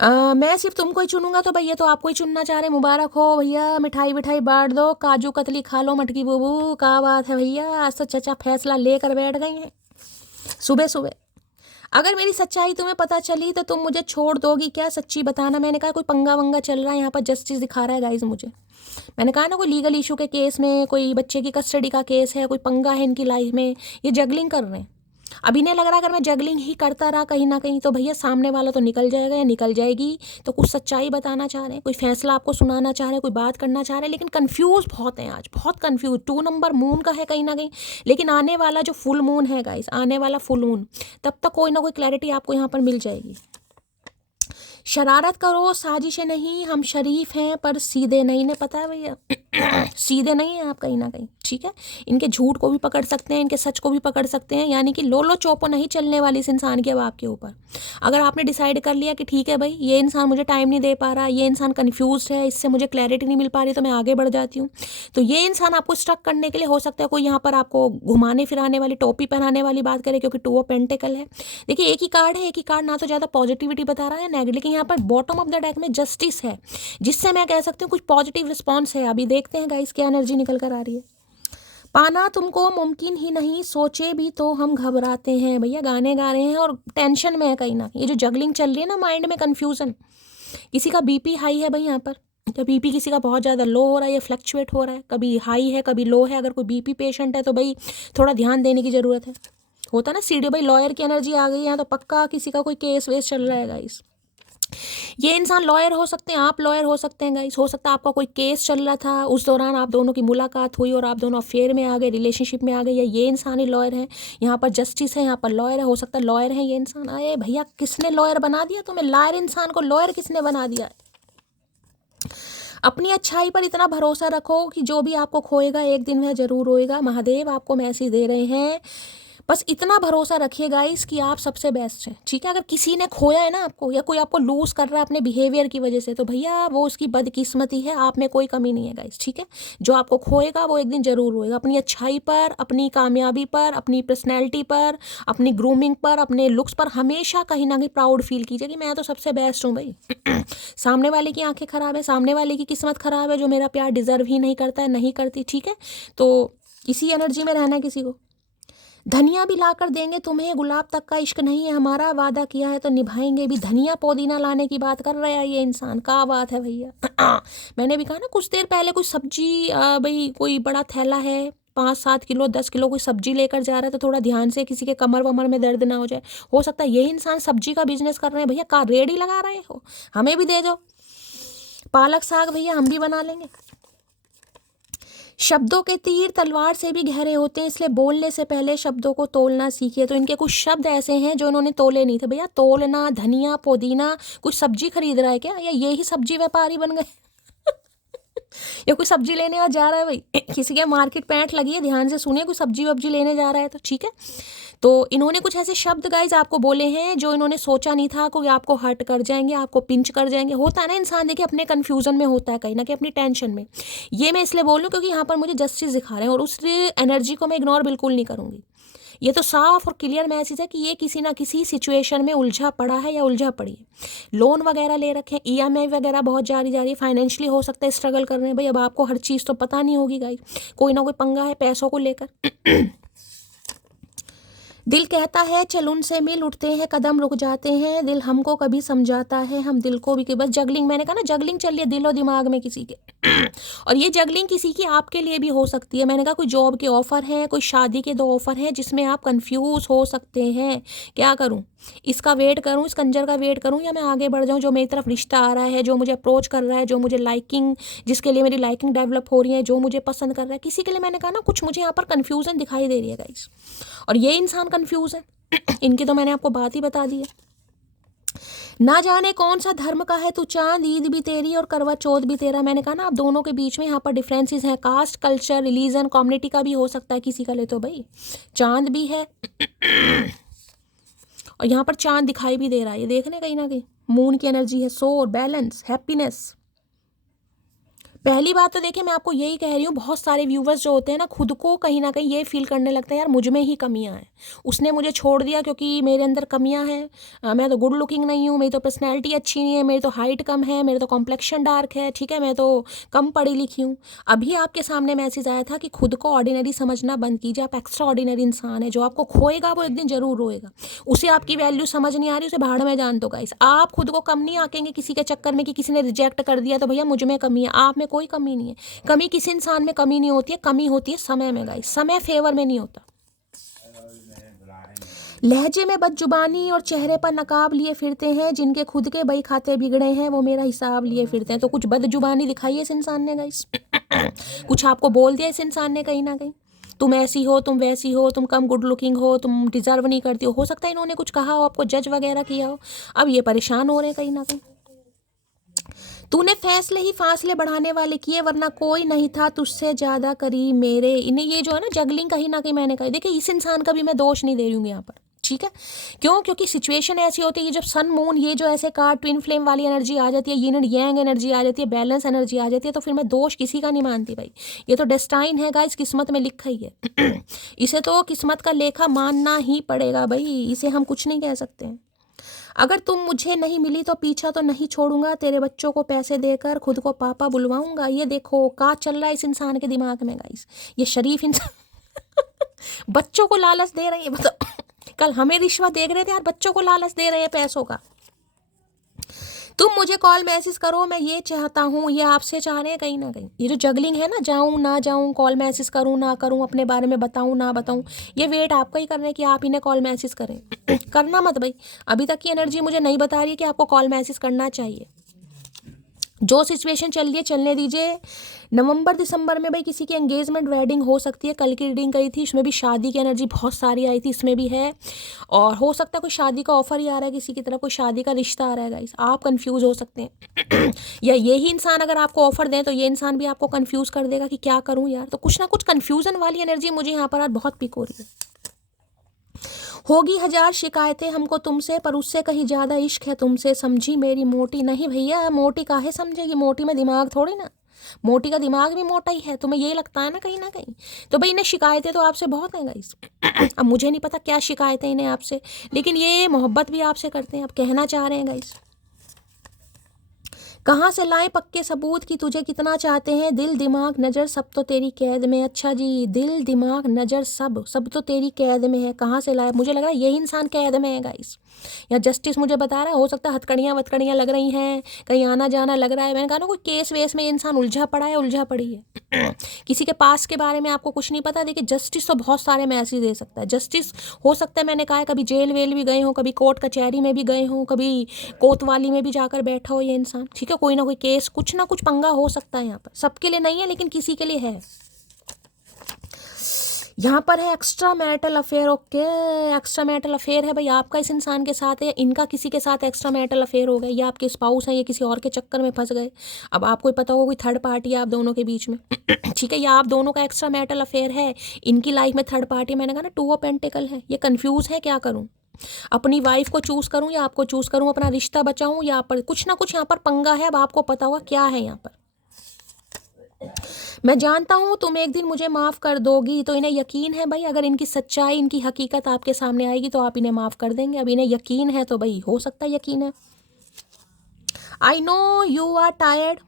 मैं सिर्फ तुमको ही चुनूंगा, तो भैया तो आपको ही चुनना चाह रहे, मुबारक हो भैया, मिठाई विठाई बांट दो, काजू कतली खा लो मटकी बूबू, क्या बात है भैया, आज तो चचा फैसला लेकर बैठ गई हैं सुबह सुबह। अगर मेरी सच्चाई तुम्हें पता चली तो तुम मुझे छोड़ दोगी क्या, सच्ची बताना। मैंने कहा कोई पंगा वंगा चल रहा है यहाँ पर, जस्टिस दिखा रहा है गाइज मुझे। मैंने कहा ना कोई लीगल इशू के केस में, कोई बच्चे की कस्टडी का केस है, कोई पंगा है इनकी लाइफ में, ये जगलिंग कर रहे हैं। अब इन्हें लग रहा है अगर मैं जगलिंग ही करता रहा कहीं ना कहीं तो भैया सामने वाला तो निकल जाएगा या निकल जाएगी। तो कुछ सच्चाई बताना चाह रहे हैं, कोई फैसला आपको सुनाना चाह रहे हैं, कोई बात करना चाह रहे हैं, लेकिन कंफ्यूज बहुत हैं आज, बहुत कंफ्यूज। 2 नंबर मून का है कहीं ना कहीं, लेकिन आने वाला जो फुल मून है गाइस, आने वाला फुल मून, तब तक कोई ना कोई क्लैरिटी आपको यहाँ पर मिल जाएगी। शरारत करो, साजिशें नहीं, हम शरीफ हैं पर सीधे नहीं, ने पता है भैया सीधे नहीं है आप कहीं ना कहीं, ठीक है। इनके झूठ को भी पकड़ सकते हैं, इनके सच को भी पकड़ सकते हैं, यानी कि लो लो चौपो नहीं चलने वाली इस इंसान की अब आपके ऊपर। अगर आपने डिसाइड कर लिया कि ठीक है भाई ये इंसान मुझे टाइम नहीं दे पा रहा, ये इंसान कन्फ्यूज है, इससे मुझे क्लैरिटी नहीं मिल पा रही, तो मैं आगे बढ़ जाती हूँ, तो ये इंसान आपको स्ट्रक करने के लिए हो सकता है कोई यहाँ पर आपको घुमाने फिराने वाली, टोपी पहनाने वाली बात करे, क्योंकि 2 ऑफ पेंटिकल है। देखिए एक ही कार्ड है, एक ही कार्ड ना तो ज़्यादा पॉजिटिविटी बता रहा है नेगेटिव, लेकिन यहाँ पर बॉटम ऑफ द डेक में जस्टिस है, जिससे मैं कह सकती हूँ कुछ पॉजिटिव रिस्पॉन्स है। अभी देखते हैं गाइस क्या एनर्जी निकल कर आ रही है। पाना तुमको मुमकिन ही नहीं, सोचे भी तो हम घबराते हैं। भैया गाने गा रहे हैं और टेंशन में है कहीं ना, ये जो जगलिंग चल रही है ना माइंड में, कंफ्यूजन। किसी का बीपी हाई है भाई यहाँ पर, तो बीपी किसी का बहुत ज़्यादा लो हो रहा है, ये फ्लक्चुएट हो रहा है, कभी हाई है कभी लो है। अगर कोई बीपी पेशेंट है तो भाई थोड़ा ध्यान देने की ज़रूरत है। होता ना सीढ़ी, भाई लॉयर की एनर्जी आ गई है तो पक्का किसी का कोई केस वेस चल रहा है गाइस। ये इंसान लॉयर हो सकते हैं, आप लॉयर हो सकते हैं गाइस। हो सकता है आपका कोई केस चल रहा था, उस दौरान आप दोनों की मुलाकात हुई और आप दोनों अफेयर में आ गए, रिलेशनशिप में आ गए, या ये इंसान ही लॉयर है। यहाँ पर जस्टिस है, यहाँ पर लॉयर है, हो सकता है लॉयर है ये इंसान। अरे भैया किसने लॉयर बना दिया तुम्हें, लायर इंसान को लॉयर किसने बना दिया। अपनी अच्छाई पर इतना भरोसा रखो कि जो भी आपको खोएगा एक दिन वह जरूर होएगा। महादेव आपको मैसेज दे रहे हैं, बस इतना भरोसा रखिए गाइस कि आप सबसे बेस्ट हैं, ठीक है। अगर किसी ने खोया है ना आपको, या कोई आपको लूज कर रहा है अपने बिहेवियर की वजह से, तो भैया वो उसकी बदकिस्मती है, आप में कोई कमी नहीं है गाइस, ठीक है। जो आपको खोएगा वो एक दिन जरूर होएगा। अपनी अच्छाई पर, अपनी कामयाबी पर, अपनी पर्सनैलिटी पर, अपनी ग्रूमिंग पर, अपने लुक्स पर हमेशा कहीं ना कहीं प्राउड फील कीजिए कि मैं तो सबसे बेस्ट हूँ भाई। सामने वाले की आंखें खराब है, सामने वाले की किस्मत खराब है, जो मेरा प्यार डिजर्व ही नहीं करता है, नहीं करती, ठीक है। तो इसी एनर्जी में रहना है किसी को। धनिया भी ला कर देंगे तुम्हें, गुलाब तक का इश्क नहीं है हमारा, वादा किया है तो निभाएंगे भी। धनिया पुदीना लाने की बात कर रहा है ये इंसान, क्या बात है भैया। मैंने भी कहा ना कुछ देर पहले, कोई सब्जी भाई कोई बड़ा थैला है, 5-7 किलो 10 किलो कोई सब्जी लेकर जा रहा है, तो थोड़ा ध्यान से, किसी के कमर वमर में दर्द ना हो जाए। हो सकता है यही इंसान सब्जी का बिजनेस कर रहे हैं। भैया का रेडी लगा रहे हो, हमें भी दे दो पालक साग भैया, हम भी बना लेंगे। शब्दों के तीर तलवार से भी गहरे होते हैं, इसलिए बोलने से पहले शब्दों को तोलना सीखिए। तो इनके कुछ शब्द ऐसे हैं जो इन्होंने तोले नहीं थे। भैया तोलना, धनिया पुदीना, कुछ सब्जी खरीद रहा है क्या, या ये ही सब्जी व्यापारी बन गए या कोई सब्जी लेने जा रहा है भाई, किसी के मार्केट पैंट लगी है, ध्यान से सुनिए, कोई सब्जी वब्जी लेने जा रहा है तो ठीक है। तो इन्होंने कुछ ऐसे शब्द गाइज आपको बोले हैं जो इन्होंने सोचा नहीं था, कोई आपको हर्ट कर जाएंगे, आपको पिंच कर जाएंगे। होता है ना इंसान देखिए अपने कन्फ्यूजन में होता है, कहीं ना कहीं अपनी टेंशन में। ये मैं इसलिए बोल रही हूँ क्योंकि यहाँ पर मुझे जस्टिस दिखा रहे हैं, और उस एनर्जी को मैं इग्नोर बिल्कुल नहीं करूँगी। ये तो साफ और क्लियर मैसेज है कि ये किसी ना किसी सिचुएशन में उलझा पड़ा है या उलझा पड़ी है। लोन वगैरह ले रखे हैं, EMI वगैरह बहुत जारी जा रही है, फाइनेंशियली हो सकता है स्ट्रगल कर रहे हैं। भाई अब आपको हर चीज़ तो पता नहीं होगी गाइस, कोई ना कोई पंगा है पैसों को लेकर। दिल कहता है चल उनसे मिल, उठते हैं कदम रुक जाते हैं, दिल हमको कभी समझाता है हम दिल को भी। कि बस जगलिंग, मैंने कहा ना जगलिंग चल रही है दिल और दिमाग में किसी के और ये जगलिंग किसी की आपके लिए भी हो सकती है। मैंने कहा कोई जॉब के ऑफ़र है, कोई शादी के 2 ऑफ़र हैं जिसमें आप कंफ्यूज हो सकते हैं। क्या करूं, इसका वेट करूं, इस कंजर का वेट करूं, या मैं आगे बढ़ जाऊं? जो मेरी तरफ रिश्ता आ रहा है, जो मुझे अप्रोच कर रहा है, जो मुझे लाइकिंग, जिसके लिए मेरी लाइकिंग डेवलप हो रही है, जो मुझे पसंद कर रहा है, किसी के लिए मैंने कहा ना कुछ मुझे यहाँ पर कन्फ्यूज़न दिखाई दे रही है गाइस। और ये इंसान कन्फ्यूज़ है इनकी तो मैंने आपको बात ही बता दी है। ना जाने कौन सा धर्म का है तू चांद, ईद भी तेरी और करवा चौथ भी तेरा। मैंने कहा ना आप दोनों के बीच में यहाँ पर डिफरेंसेस हैं, कास्ट, कल्चर, रिलीजन, कम्युनिटी का भी हो सकता है किसी का ले, तो भाई चांद भी है और यहाँ पर चांद दिखाई भी दे रहा है, ये देखने कहीं ना कहीं मून की एनर्जी है, सोर, बैलेंस, हैप्पीनेस। पहली बात तो देखिए मैं आपको यही कह रही हूँ, बहुत सारे व्यूवर्स जो होते हैं ना खुद को कहीं ना कहीं ये फील करने लगते हैं यार मुझ में ही कमियां हैं, उसने मुझे छोड़ दिया क्योंकि मेरे अंदर कमियां हैं, मैं तो गुड लुकिंग नहीं हूँ, मेरी तो पर्सनैलिटी अच्छी नहीं है, मेरी तो हाइट कम है, मेरे तो कॉम्प्लेक्शन डार्क है, ठीक है, मैं तो कम पढ़ी लिखी हूँ। अभी आपके सामने मैसेज आया था कि खुद को ऑर्डिनरी समझना बंद कीजिए, आप एक्स्ट्रा ऑर्डिनरी इंसान है, जो आपको खोएगा वो एक दिन जरूर रोएगा। उसे आपकी वैल्यू समझ नहीं आ रही, उसे भाड़ में जान दो गाइस। आप खुद को कम नहीं आकेंगे किसी के चक्कर में कि किसी ने रिजेक्ट कर दिया तो भैया मुझ में कमी है, आप में कोई कमी नहीं है। कमी किसी इंसान में कमी नहीं होती है, कमी होती है समय में गाइस, समय फेवर में नहीं होता। लहजे में बदजुबानी और चेहरे पर नकाब लिए फिरते हैं, जिनके खुद के बही खाते बिगड़े हैं वो मेरा हिसाब लिए फिरते हैं। तो कुछ बदजुबानी दिखाई है इस इंसान ने गाइस कुछ आपको बोल दिया इस इंसान ने कहीं ना कहीं, तुम ऐसी हो, तुम वैसी हो, तुम कम गुड लुकिंग हो, तुम डिजर्व नहीं करती हो सकता है इन्होंने कुछ कहा हो, आपको जज वगैरह किया हो, अब ये परेशान हो रहे हैं कहीं ना कहीं। तूने फैसले ही फासले बढ़ाने वाले किए, वरना कोई नहीं था तुझसे ज्यादा करीब मेरे। इन्हें ये जो है ना जगलिंग कहीं ना कहीं मैंने कही, देखिए इस इंसान का भी मैं दोष नहीं दे रही हूँ यहाँ पर, ठीक है। क्यों? क्योंकि सिचुएशन ऐसी होती है जब सन मून ये जो ऐसे कार ट्विन फ्लेम वाली एनर्जी आ जाती है, यिन एंड यांग एनर्जी आ जाती है, बैलेंस एनर्जी आ जाती है, तो फिर मैं दोष किसी का नहीं मानती भाई। ये तो डेस्टाइन है गाइस, किस्मत में लिखा ही है इसे तो किस्मत का लेखा मानना ही पड़ेगा भाई, इसे हम कुछ नहीं कह सकते हैं। अगर तुम मुझे नहीं मिली तो पीछा तो नहीं छोड़ूंगा, तेरे बच्चों को पैसे देकर खुद को पापा बुलवाऊंगा। ये देखो का चल रहा है इस इंसान के दिमाग में गाइस, ये शरीफ इंसान बच्चों को लालच दे रहे हैं, बताओ कल हमें रिश्वत दे रहे थे यार, बच्चों को लालच दे रहे हैं पैसों का। तुम मुझे कॉल मैसेज करो, मैं ये चाहता हूँ, ये आपसे चाह रहे हैं कहीं ना कहीं। ये जो जगलिंग है ना, जाऊँ ना जाऊँ, कॉल मैसेज करूँ ना करूँ, अपने बारे में बताऊँ ना बताऊँ, ये वेट आपका ही कर रहे हैं कि आप इन्हें कॉल मैसेज करें करना मत भाई, अभी तक की एनर्जी मुझे नहीं बता रही है कि आपको कॉल मैसेज करना चाहिए। जो सिचुएशन चल रही है चलने दीजिए। नवंबर दिसंबर में भाई किसी की एंगेजमेंट वेडिंग हो सकती है, कल की रीडिंग करी थी इसमें भी शादी की एनर्जी बहुत सारी आई थी, इसमें भी है। और हो सकता है कोई शादी का ऑफर ही आ रहा है किसी की तरफ, कोई शादी का रिश्ता आ रहा है गाइस, आप कंफ्यूज हो सकते हैं या यही इंसान अगर आपको ऑफर दें तो ये इंसान भी आपको कंफ्यूज कर देगा कि क्या करूं यार। तो कुछ ना कुछ कंफ्यूजन वाली एनर्जी मुझे यहाँ पर आज बहुत पिक हो रही है। होगी 1000 शिकायतें हमको तुमसे, पर उससे कहीं ज़्यादा इश्क है तुमसे, समझी मेरी मोटी। नहीं भैया, मोटी काहे समझेगी, मोटी में दिमाग थोड़ी ना, मोटी का दिमाग भी मोटा ही है, तुम्हें ये लगता है ना कहीं ना कहीं। तो भाई इन्हें शिकायतें तो आपसे बहुत हैं गाइस अब मुझे नहीं पता क्या शिकायतें इन्हें आपसे, लेकिन ये मोहब्बत भी आपसे करते हैं, अब कहना चाह रहे हैं गाइस। कहाँ से लाएं पक्के सबूत कि तुझे कितना चाहते हैं, दिल दिमाग नज़र सब तो तेरी कैद में। अच्छा जी, दिल दिमाग नज़र सब तो तेरी कैद में है, कहाँ से लाए? मुझे लग रहा है यही इंसान कैद में है गाइस, या जस्टिस मुझे बता रहा है। हो सकता है हथकड़ियाँ वथकड़ियाँ लग रही हैं, कहीं आना जाना लग रहा है। मैंने कहा ना कोई केस वेस में इंसान उलझा पड़ा है, उलझा पड़ी है किसी के पास के बारे में आपको कुछ नहीं पता। देखिए जस्टिस तो बहुत सारे मैसेज दे सकता है, जस्टिस हो सकता है मैंने कहा है कभी जेल वेल भी गए हों, कभी कोर्ट कचहरी में भी गए हों, कभी कोतवाली में भी जाकर बैठा हो ये इंसान, ठीक है। कोई ना कोई केस, कुछ ना कुछ पंगा हो सकता है यहाँ पर, सबके लिए नहीं है लेकिन किसी के लिए है। यहाँ पर है extra marital affair. Okay, extra marital affair है भाई, आपका इस इंसान के साथ है, इनका किसी के साथ एक्स्ट्रा मैरिटल अफेयर हो गया, ये आपके स्पाउस हैं, ये किसी और के चक्कर में फंस गए। अब आपको पता होगा कोई थर्ड पार्टी है आप दोनों के बीच में ठीक है, या आप दोनों का एक्स्ट्रा मैरिटल अफेयर है, इनकी लाइफ में थर्ड पार्टी। मैंने कहा ना 2 ऑफ पेंटिकल है, ये कंफ्यूज है क्या करूँ, अपनी वाइफ को चूज करूँ या आपको चूज करूँ, अपना रिश्ता बचाऊँ या पर कुछ ना कुछ यहाँ पर पंगा है। अब आपको पता होगा क्या है यहाँ पर। मैं जानता हूँ तुम एक दिन मुझे माफ़ कर दोगी, तो इन्हें यकीन है भाई अगर इनकी सच्चाई, इनकी हकीकत आपके सामने आएगी तो आप इन्हें माफ़ कर देंगे। अब इन्हें यकीन है तो भाई हो सकता है यकीन है। I know you are tired,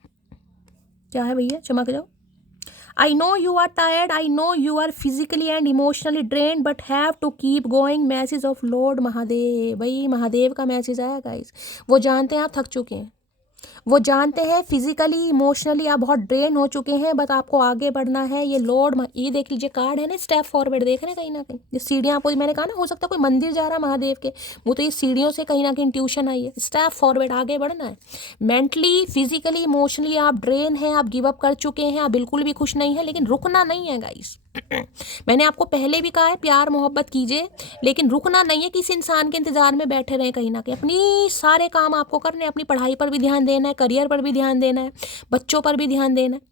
क्या है भैया चमक जाओ। I know you are tired, I know you are physically and emotionally drained, but have to keep going. Message of Lord Mahadev. भाई महादेव का मैसेज आया गाइस। वो जानते हैं आप थक चुके हैं, वो जानते हैं फिजिकली इमोशनली आप बहुत ड्रेन हो चुके हैं, बट आपको आगे बढ़ना है। ये लॉर्ड, ये देख लीजिए कार्ड है ना, स्टेप फॉरवर्ड देख रहे हैं कहीं ना कहीं। ये सीढ़ियाँ आपको, मैंने कहा ना हो सकता है कोई मंदिर जा रहा है महादेव के, वो तो ये सीढ़ियों से कहीं ना कहीं ट्यूशन आई है। स्टेप फॉरवर्ड, आगे बढ़ना है। मेंटली फिजिकली इमोशनली आप ड्रेन हैं, आप गिव अप कर चुके हैं, आप बिल्कुल भी खुश नहीं है, लेकिन रुकना नहीं है गाइस। मैंने आपको पहले भी कहा है प्यार मोहब्बत कीजिए, लेकिन रुकना नहीं है, किसी इंसान के इंतजार में बैठे रहें कहीं ना कहीं। अपनी सारे काम आपको करने, अपनी पढ़ाई पर भी ध्यान देना है, करियर पर भी ध्यान देना है, बच्चों पर भी ध्यान देना है,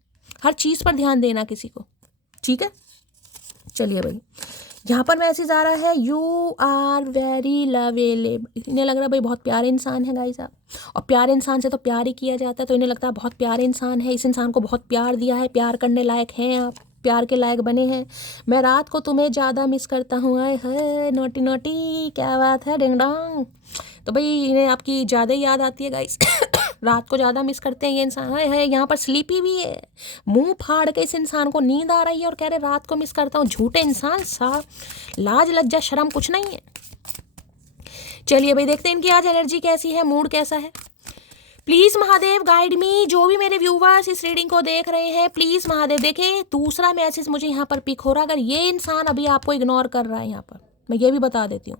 हर चीज़ पर ध्यान देना किसी को, ठीक है। चलिए भाई, यहाँ पर मैसेज आ रहा है यू आर वेरी लवेलेबल। इन्हें लग रहा है भाई बहुत प्यारे इंसान है गाइस आप, और प्यारे इंसान से तो प्यार ही किया जाता है, तो इन्हें लगता है बहुत प्यारे इंसान है, इस इंसान को बहुत प्यार दिया है, प्यार करने लायक हैं आप, प्यार के लायक बने हैं। मैं रात को तुम्हें ज़्यादा मिस करता हूँ, आए है नोटी नोटी, क्या बात है डिंग डोंग। तो भाई इन्हें आपकी ज़्यादा याद आती है गाइस। रात को ज़्यादा मिस करते हैं ये इंसान। है यहाँ पर स्लीपी भी है, मुंह फाड़ के इस इंसान को नींद आ रही है और कह रहे रात को मिस करता हूँ। झूठे इंसान, सा लाज लज्जा शर्म कुछ नहीं है। चलिए भाई देखते हैं इनकी आज एनर्जी कैसी है, मूड कैसा है। प्लीज़ महादेव गाइड मी। जो भी मेरे व्यूवर्स इस रीडिंग को देख रहे हैं, प्लीज़ महादेव देखें। दूसरा मैसेज मुझे यहाँ पर पिक हो रहा है, अगर ये इंसान अभी आपको इग्नोर कर रहा है, यहाँ पर मैं ये भी बता देती हूँ,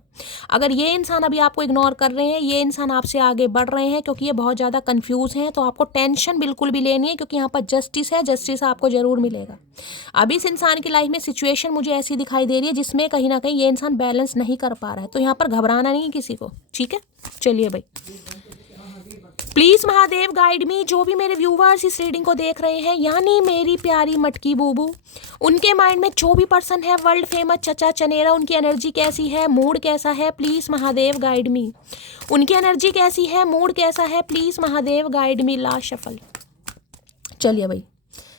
अगर ये इंसान अभी आपको इग्नोर कर रहे हैं, ये इंसान आपसे आगे बढ़ रहे हैं क्योंकि ये बहुत ज़्यादा कंफ्यूज हैं, तो आपको टेंशन बिल्कुल भी लेनी है, क्योंकि यहाँ पर जस्टिस है, जस्टिस आपको ज़रूर मिलेगा। अभी इस इंसान की लाइफ में सिचुएशन मुझे ऐसी दिखाई दे रही है जिसमें कहीं ना कहीं ये इंसान बैलेंस नहीं कर पा रहा है, तो यहाँ पर घबराना नहीं किसी को, ठीक है। चलिए भाई, प्लीज़ महादेव गाइड मी। जो भी मेरे व्यूवर्स इस रीडिंग को देख रहे हैं, यानी मेरी प्यारी मटकी बूबू, उनके माइंड में जो भी पर्सन है वर्ल्ड फेमस चचा चनेरा, उनकी एनर्जी कैसी है, मूड कैसा है, प्लीज़ महादेव गाइड मी। उनकी एनर्जी कैसी है, मूड कैसा है, please Mahadev guide me. Last shuffle. चलिए भाई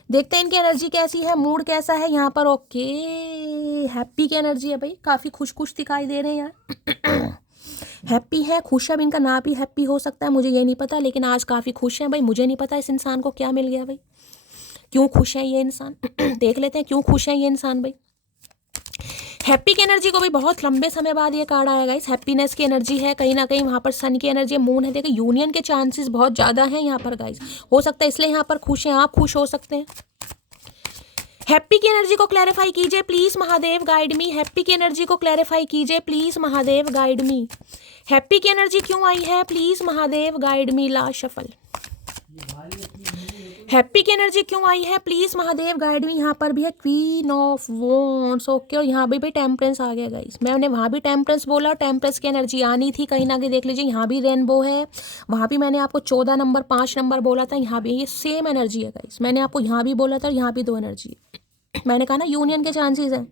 देखते हैं इनकी एनर्जी कैसी है, मूड कैसा है यहाँ पर। ओके, हैप्पी की एनर्जी है भाई, काफ़ी खुश खुश दिखाई दे रहे हैं यार। हैप्पी है, खुश। अब इनका ना भी हैप्पी हो सकता है, मुझे ये नहीं पता, लेकिन आज काफ़ी खुश हैं भाई। मुझे नहीं पता इस इंसान को क्या मिल गया भाई, क्यों खुश है ये इंसान। देख लेते हैं क्यों खुश है ये इंसान भाई। हैप्पी की एनर्जी को भी बहुत लंबे समय बाद ये कार्ड आया गाइस। हैप्पीनेस की एनर्जी है कहीं ना कहीं, वहाँ पर सन की एनर्जी, मून है। देखिए यूनियन के चांसेस बहुत ज़्यादा हैं यहाँ पर गाइस, हो सकता है इसलिए यहाँ पर खुश हैं, आप खुश हो सकते हैं। हैप्पी की एनर्जी को क्लैरिफाई कीजिए please Mahadev guide me. Happy की एनर्जी को क्लैरिफाई कीजिए please Mahadev guide me. Happy की एनर्जी क्यों आई है, please Mahadev guide me. Last shuffle. Happy की एनर्जी क्यों आई है, प्लीज़ महादेव गाइड मी। यहाँ पर भी है क्वीन ऑफ वॉन्ड्स, ओके, और यहाँ भी टेम्परेंस आ गया गाइस। मैंने वहाँ भी टेम्परेंस बोला, टेम्परेंस की एनर्जी आनी थी कहीं ना कहीं। देख लीजिए यहाँ भी रेनबो है, वहाँ भी मैंने आपको 14 नंबर 5 नंबर बोला था, यहाँ भी ये सेम एनर्जी है गाइस। मैंने आपको यहाँ भी बोला था, यहाँ भी 2 एनर्जी है। मैंने कहा ना यूनियन के चांसेस हैं,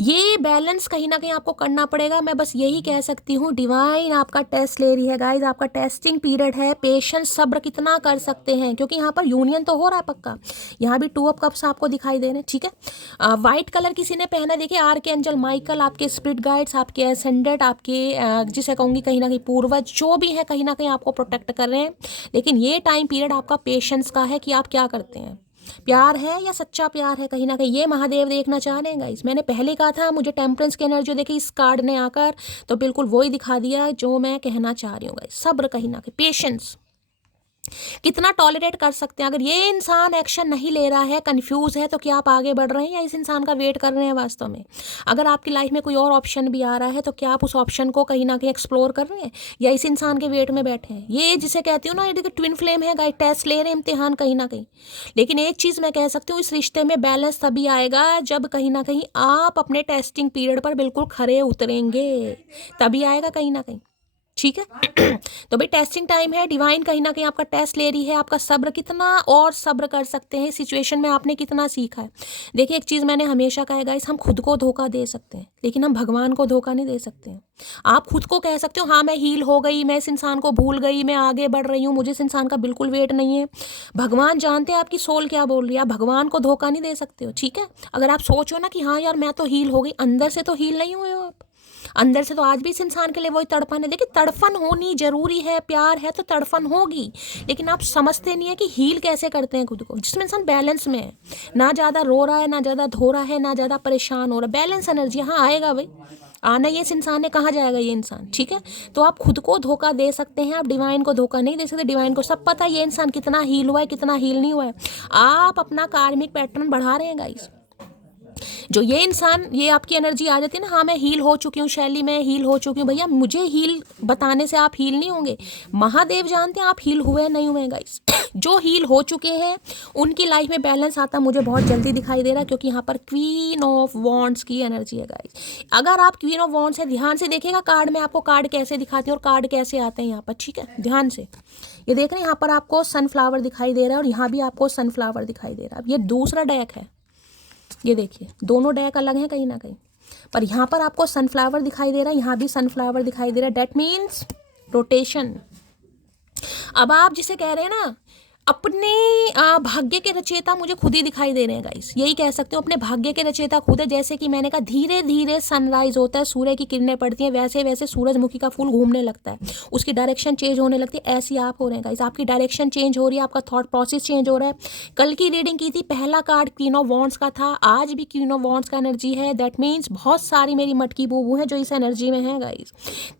ये बैलेंस कहीं ना कहीं आपको करना पड़ेगा। मैं बस यही कह सकती हूँ, डिवाइन आपका टेस्ट ले रही है गाइज, आपका टेस्टिंग पीरियड है। पेशेंस, सब्र कितना कर सकते हैं, क्योंकि यहाँ पर यूनियन तो हो रहा है पक्का। यहाँ भी 2 ऑफ कप्स आपको दिखाई दे रहे हैं, ठीक है। वाइट कलर किसी ने पहना, देखिए आर्क एंजल माइकल, आपके स्पिरिट गाइड्स, आपके एसेंडेंट, आपके जिसे कहूँगी कहीं ना कहीं पूर्वज, जो भी है कहीं ना कहीं आपको प्रोटेक्ट कर रहे हैं। लेकिन ये टाइम पीरियड आपका पेशेंस का है कि आप क्या करते हैं, प्यार है या सच्चा प्यार है, कहीं ना कहीं ये महादेव देखना चाह रहे हैं गाइस। मैंने पहले कहा था मुझे टेम्परेंस की एनर्जी देखी इस कार्ड ने आकर, तो बिल्कुल वही दिखा दिया जो मैं कहना चाह रही हूँ गाइस। सब्र कहीं ना कहीं, पेशेंस कितना टॉलरेट कर सकते हैं। अगर ये इंसान एक्शन नहीं ले रहा है, कंफ्यूज है, तो क्या आप आगे बढ़ रहे हैं या इस इंसान का वेट कर रहे हैं वास्तव में। अगर आपकी लाइफ में कोई और ऑप्शन भी आ रहा है, तो क्या आप उस ऑप्शन को कहीं ना कहीं एक्सप्लोर कर रहे हैं या इस इंसान के वेट में बैठे हैं। ये जिसे कहती हूँ ना, ये देखिए ट्विन फ्लेम है गाइस, टेस्ट ले रहे हैं, इम्तिहान कहीं ना कहीं। लेकिन एक चीज़ मैं कह सकती हूँ, इस रिश्ते में बैलेंस तभी आएगा जब कहीं ना कहीं आप अपने टेस्टिंग पीरियड पर बिल्कुल खरे उतरेंगे, तभी आएगा कहीं ना कहीं, ठीक है। तो भाई टेस्टिंग टाइम है, डिवाइन कहीं ना कहीं आपका टेस्ट ले रही है, आपका सब्र कितना और सब्र कर सकते हैं सिचुएशन में, आपने कितना सीखा है। देखिए एक चीज़ मैंने हमेशा कहा है गाइस, हम खुद को धोखा दे सकते हैं लेकिन हम भगवान को धोखा नहीं दे सकते हैं। आप खुद को कह सकते हो हाँ मैं हील हो गई, मैं इस इंसान को भूल गई, मैं आगे बढ़ रही हूँ, मुझे इस इंसान का बिल्कुल वेट नहीं है। भगवान जानते हैं आपकी सोल क्या बोल रही है, आप भगवान को धोखा नहीं दे सकते हो, ठीक है। अगर आप सोचो ना कि हाँ यार मैं तो हील हो गई, अंदर से तो हील नहीं हुए हो आप। अंदर से तो आज भी इस इंसान के लिए वही तड़पन है। देखिए, तड़पन होनी जरूरी है, प्यार है तो तड़पन होगी, लेकिन आप समझते नहीं है कि हील कैसे करते हैं खुद को, जिसमें इंसान बैलेंस में है, ना ज़्यादा रो रहा है, ना ज़्यादा धो रहा है, ना ज़्यादा परेशान हो रहा है। बैलेंस एनर्जी यहाँ आएगा भाई, आना ही इस इंसान ने, कहाँ जाएगा ये इंसान, ठीक है। तो आप खुद को धोखा दे सकते हैं, आप डिवाइन को धोखा नहीं दे सकते। डिवाइन को सब पता है ये इंसान कितना हील हुआ है, कितना हील नहीं हुआ है। आप अपना कार्मिक पैटर्न बढ़ा रहे हैं गाइस। जो ये इंसान, ये आपकी एनर्जी आ जाती है ना, हाँ मैं हील हो चुकी हूँ शैली, मैं हील हो चुकी हूँ, भैया मुझे हील बताने से आप हील नहीं होंगे। महादेव जानते हैं आप हील हुए नहीं हुए गाइस। जो हील हो चुके हैं उनकी लाइफ में बैलेंस आता मुझे बहुत जल्दी दिखाई दे रहा है, क्योंकि यहाँ पर क्वीन ऑफ वॉन्ड्स की एनर्जी है गाइस। अगर आप क्वीन ऑफ वॉन्ड्स है, ध्यान से देखिएगा कार्ड में आपको कार्ड कैसे दिखाते हैं और कार्ड कैसे आते हैं यहाँ पर, ठीक है, ध्यान से ये देख रहे हैं। यहाँ पर आपको सनफ्लावर दिखाई दे रहा है और यहाँ भी आपको सनफ्लावर दिखाई दे रहा है। ये दूसरा डेक है, ये देखिए दोनों डेक अलग हैं कहीं ना कहीं, पर यहाँ पर आपको सनफ्लावर दिखाई दे रहा है, यहाँ भी सनफ्लावर दिखाई दे रहा है। That means rotation. अब आप जिसे कह रहे हैं ना अपने भाग्य के रचयिता मुझे खुद ही दिखाई दे रहे हैं गाइस, यही कह सकते हो, अपने भाग्य के रचयिता खुद है। जैसे कि मैंने कहा धीरे धीरे सनराइज होता है, सूर्य की किरणें पड़ती हैं, वैसे वैसे सूरजमुखी का फूल घूमने लगता है, उसकी डायरेक्शन चेंज होने लगती है। ऐसे आप हो रहे हैं गाइस, आपकी डायरेक्शन चेंज हो रही है, आपका थॉट प्रोसेस चेंज हो रहा है। कल की रीडिंग की थी, पहला कार्ड क्वीन ऑफ वॉन्ड्स का था, आज भी क्वीन ऑफ वॉन्ड्स का एनर्जी है। दैट मीन्स बहुत सारी मेरी मटकी बूबू है जो इस एनर्जी में है गाइस।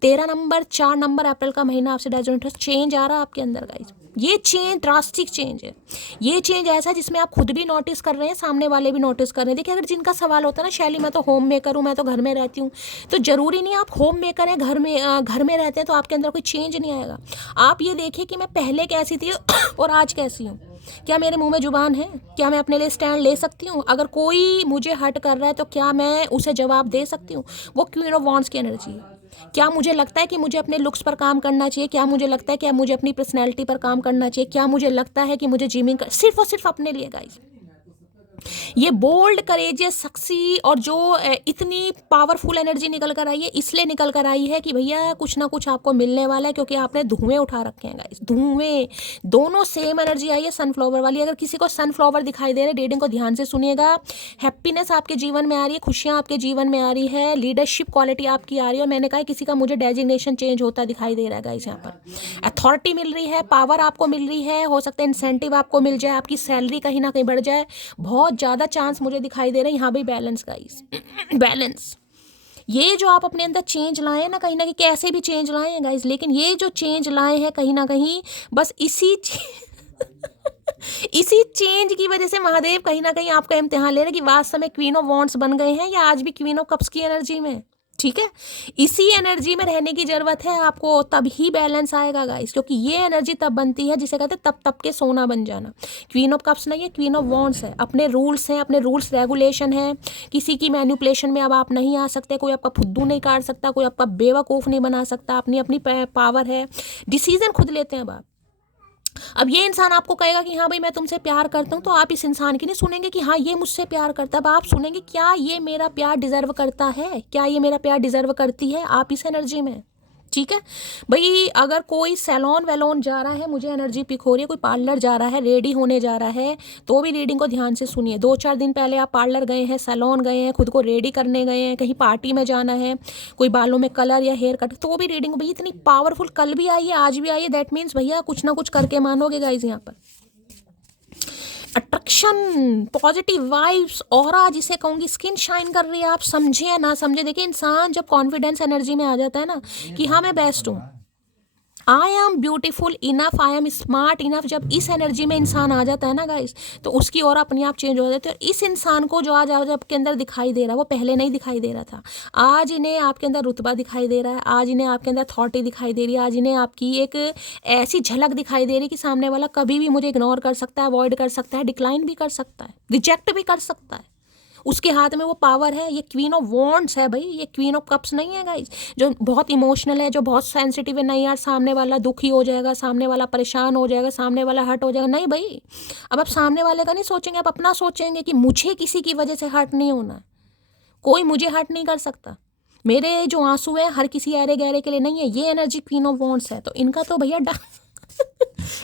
13 नंबर 4 नंबर अप्रैल का महीना आपसे डायरेक्ट चेंज आ रहा है आपके अंदर गाइस। ये चेंज ड्रास्टिक चेंज है, ये चेंज ऐसा है जिसमें आप खुद भी नोटिस कर रहे हैं, सामने वाले भी नोटिस कर रहे हैं। देखिए, अगर जिनका सवाल होता है ना शैली मैं तो होम मेकर हूँ, मैं तो घर में रहती हूँ, तो जरूरी नहीं आप होम मेकर हैं, घर में रहते हैं तो आपके अंदर कोई चेंज नहीं आएगा। आप ये देखिए कि मैं पहले कैसी थी और आज कैसी हूँ। क्या मेरे मुंह में जुबान है? क्या मैं अपने लिए स्टैंड ले सकती हूँ? अगर कोई मुझे हर्ट कर रहा है तो क्या मैं उसे जवाब दे सकती हूँ? वो क्वीन ऑफ वॉन्ड्स की एनर्जी है। क्या मुझे लगता है कि मुझे अपने लुक्स पर काम करना चाहिए? क्या मुझे लगता है कि मुझे अपनी पर्सनैलिटी पर काम करना चाहिए? क्या मुझे लगता है कि मुझे जिमिंग सिर्फ और सिर्फ अपने लिए गाइस। ये बोल्ड करेजियस सक्सी और जो इतनी पावरफुल एनर्जी निकल कर आई है, इसलिए निकल कर आई है कि भैया कुछ ना कुछ आपको मिलने वाला है, क्योंकि आपने धुएं उठा रखे हैं गाइस। धुएं दोनों सेम एनर्जी आई है, सनफ्लावर वाली। अगर किसी को सनफ्लावर दिखाई दे रहे, रीडिंग को ध्यान से सुनिएगा। हैप्पीनेस आपके जीवन में आ रही है, खुशियां आपके जीवन में आ रही है, लीडरशिप क्वालिटी आपकी आ रही है। और मैंने कहा किसी का मुझे डेजिग्नेशन चेंज होता दिखाई दे रहा है गाइस। यहाँ पर अथॉरिटी मिल रही है, पावर आपको मिल रही है, हो सकता है इंसेंटिव आपको मिल जाए, आपकी सैलरी कहीं ना कहीं बढ़ जाए। बहुत ज़्यादा चांस मुझे दिखाई दे रहे हैं यहाँ भी बैलेंस गाइस। बैलेंस, ये जो आप अपने अंदर चेंज लाए हैं ना, कहीं ना कहीं कैसे भी चेंज लाए हैं गाइस, लेकिन ये जो चेंज लाए हैं कहीं ना कहीं बस इसी चेंज की वजह से महादेव कहीं ना कहीं आपका इम्तिहान ले रहे हैं कि वास्तव में क्वीन ऑफ वॉन्ड्स बन गए हैं या आज भी क्वीन ऑफ कप्स की एनर्जी में। ठीक है, इसी एनर्जी में रहने की जरूरत है आपको, तभी बैलेंस आएगा गाइस। क्योंकि ये एनर्जी तब बनती है जिसे कहते हैं तब तब के सोना बन जाना। क्वीन ऑफ कप्स नहीं है, क्वीन ऑफ वॉन्ड्स है। अपने रूल्स हैं, अपने रूल्स रेगुलेशन है, किसी की मैनिपुलेशन में अब आप नहीं आ सकते, कोई आपका फुद्दू नहीं काट सकता, कोई आपका बेवकूफ़ नहीं बना सकता। अपनी अपनी पावर है, डिसीजन खुद लेते हैं अब ये इंसान आपको कहेगा कि हाँ भाई मैं तुमसे प्यार करता हूँ, तो आप इस इंसान की नहीं सुनेंगे कि हाँ ये मुझसे प्यार करता है। अब आप सुनेंगे क्या ये मेरा प्यार डिजर्व करता है, क्या ये मेरा प्यार डिजर्व करती है, आप इस एनर्जी में। ठीक है भाई, अगर कोई सैलून वैलोन जा रहा है, मुझे एनर्जी पिक हो रही है, कोई पार्लर जा रहा है, रेडी होने जा रहा है, तो भी रीडिंग को ध्यान से सुनिए। 2-4 दिन पहले आप पार्लर गए हैं, सैलून गए हैं, खुद को रेडी करने गए हैं, कहीं पार्टी में जाना है, कोई बालों में कलर या हेयर कट, तो भी रीडिंग भाई इतनी पावरफुल कल भी आई है आज भी आई है। दैट मीन्स भैया कुछ ना कुछ करके मानोगे गाइज। यहाँ पर अट्रैक्शन, पॉजिटिव वाइब्स, ऑरा जिसे कहूँगी, स्किन शाइन कर रही है। आप समझे या ना समझे, देखिए इंसान जब कॉन्फिडेंस एनर्जी में आ जाता है ना कि हाँ मैं बेस्ट हूँ, I am beautiful enough, I am smart enough, जब इस एनर्जी में इंसान आ जाता है ना गाइस, तो उसकी और अपने आप चेंज हो जाती है। इस इंसान को जो आज आपके अंदर दिखाई दे रहा है वो पहले नहीं दिखाई दे रहा था। आज इन्हें आपके अंदर रुतबा दिखाई दे रहा है, आज इन्हें आपके अंदर अथॉरिटी दिखाई दे रही है, आज इन्हें आपकी एक ऐसी झलक दिखाई दे रही है कि सामने वाला कभी भी मुझे इग्नोर कर सकता है, अवॉइड कर सकता है, डिक्लाइन भी कर सकता है, रिजेक्ट भी कर सकता है। उसके हाथ में वो पावर है। ये क्वीन ऑफ वॉन्ड्स है भाई, ये क्वीन ऑफ कप्स नहीं है गाइस, जो बहुत इमोशनल है, जो बहुत सेंसिटिव है। नहीं यार सामने वाला दुखी हो जाएगा, सामने वाला परेशान हो जाएगा, सामने वाला हर्ट हो जाएगा, नहीं भाई। अब आप सामने वाले का नहीं सोचेंगे, आप अपना सोचेंगे कि मुझे किसी की वजह से हर्ट नहीं होना, कोई मुझे हर्ट नहीं कर सकता, मेरे जो आंसू है हर किसी अरे गहरे के लिए नहीं है। ये एनर्जी क्वीन ऑफ वॉन्ड्स है, तो इनका तो भैया डर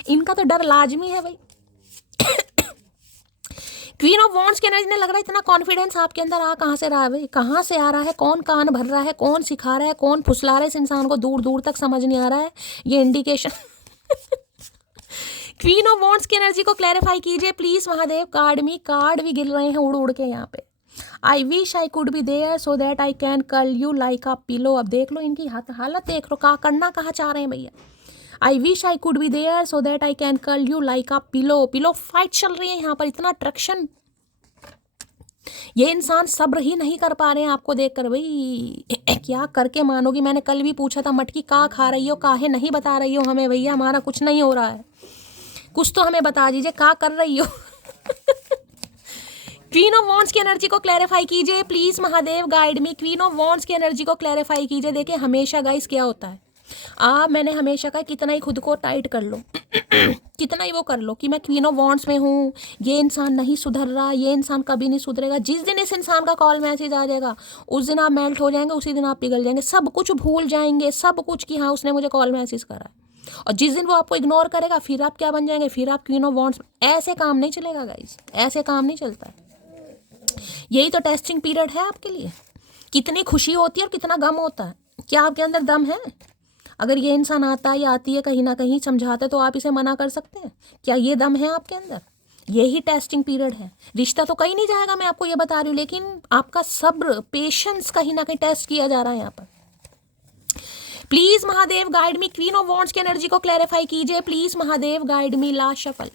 इनका तो डर लाजमी है भाई। क्वीन ऑफ वॉन्ड्स की एनर्जी ने लग रहा है इतना कॉन्फिडेंस आपके अंदर आ कहाँ से रहा है भाई, कहाँ से आ रहा है, कौन कान भर रहा है, कौन सिखा रहा है, कौन फुसला रहा है इस इंसान को, दूर दूर तक समझ नहीं आ रहा है ये इंडिकेशन। क्वीन ऑफ वॉन्ड्स की एनर्जी को क्लैरिफाई कीजिए प्लीज महादेव। कार्ड भी गिर रहे हैं उड़ उड़ के यहाँ पे। I wish I could be there so that I can call you like a pillow. अब देख लो इनकी हालत देख लो, कहा करना कहाँ चाह रहे हैं भैया। I wish I could be there so that I can call you like a pillow fight चल रही है यहाँ पर, इतना अट्रैक्शन। ये इंसान सब्र ही नहीं कर पा रहे हैं आपको देखकर भाई। क्या करके मानोगी, मैंने कल भी पूछा था मटकी का खा रही हो, काहे नहीं बता रही हो हमें भैया, हमारा कुछ नहीं हो रहा है, कुछ तो हमें बता दीजिए का कर रही हो। क्वीन ऑफ वॉन्ड्स की एनर्जी को क्लैरिफाई कीजिए please Mahadev, guide me. Queen of wands की एनर्जी को क्लैरिफाई कीजिए। देखिए हमेशा गाइस क्या होता है, मैंने हमेशा कहा कितना ही खुद को टाइट कर लो, कितना ही वो कर लो कि मैं क्वीन ऑफ वॉन्ड्स में हूँ, ये इंसान नहीं सुधर रहा, ये इंसान कभी नहीं सुधरेगा। जिस दिन इस इंसान का कॉल मैसेज आ जाएगा उस दिन आप मेल्ट हो जाएंगे, उसी दिन आप पिघल जाएंगे, सब कुछ भूल जाएंगे, सब कुछ कि हाँ उसने मुझे कॉल मैसेज करा है। और जिस दिन वो आपको इग्नोर करेगा फिर आप क्या बन जाएंगे, फिर आप क्वीन ऑफ वॉन्ड्स। ऐसे काम नहीं चलेगा गाइस, ऐसे काम नहीं चलता है। यही तो टेस्टिंग पीरियड है आपके लिए। कितनी खुशी होती है और कितना गम होता है। क्या आपके अंदर दम है? अगर ये इंसान आता है या आती है कहीं ना कहीं समझाते तो आप इसे मना कर सकते हैं? क्या ये दम है आपके अंदर? यही टेस्टिंग पीरियड है। रिश्ता तो कहीं नहीं जाएगा, मैं आपको ये बता रही हूँ, लेकिन आपका सब्र, पेशेंस कहीं ना कहीं टेस्ट किया जा रहा है यहाँ पर। Please Mahadev guide me. Queen of wands की एनर्जी को क्लैरिफाई कीजिए please Mahadev, guide me. Last shuffle.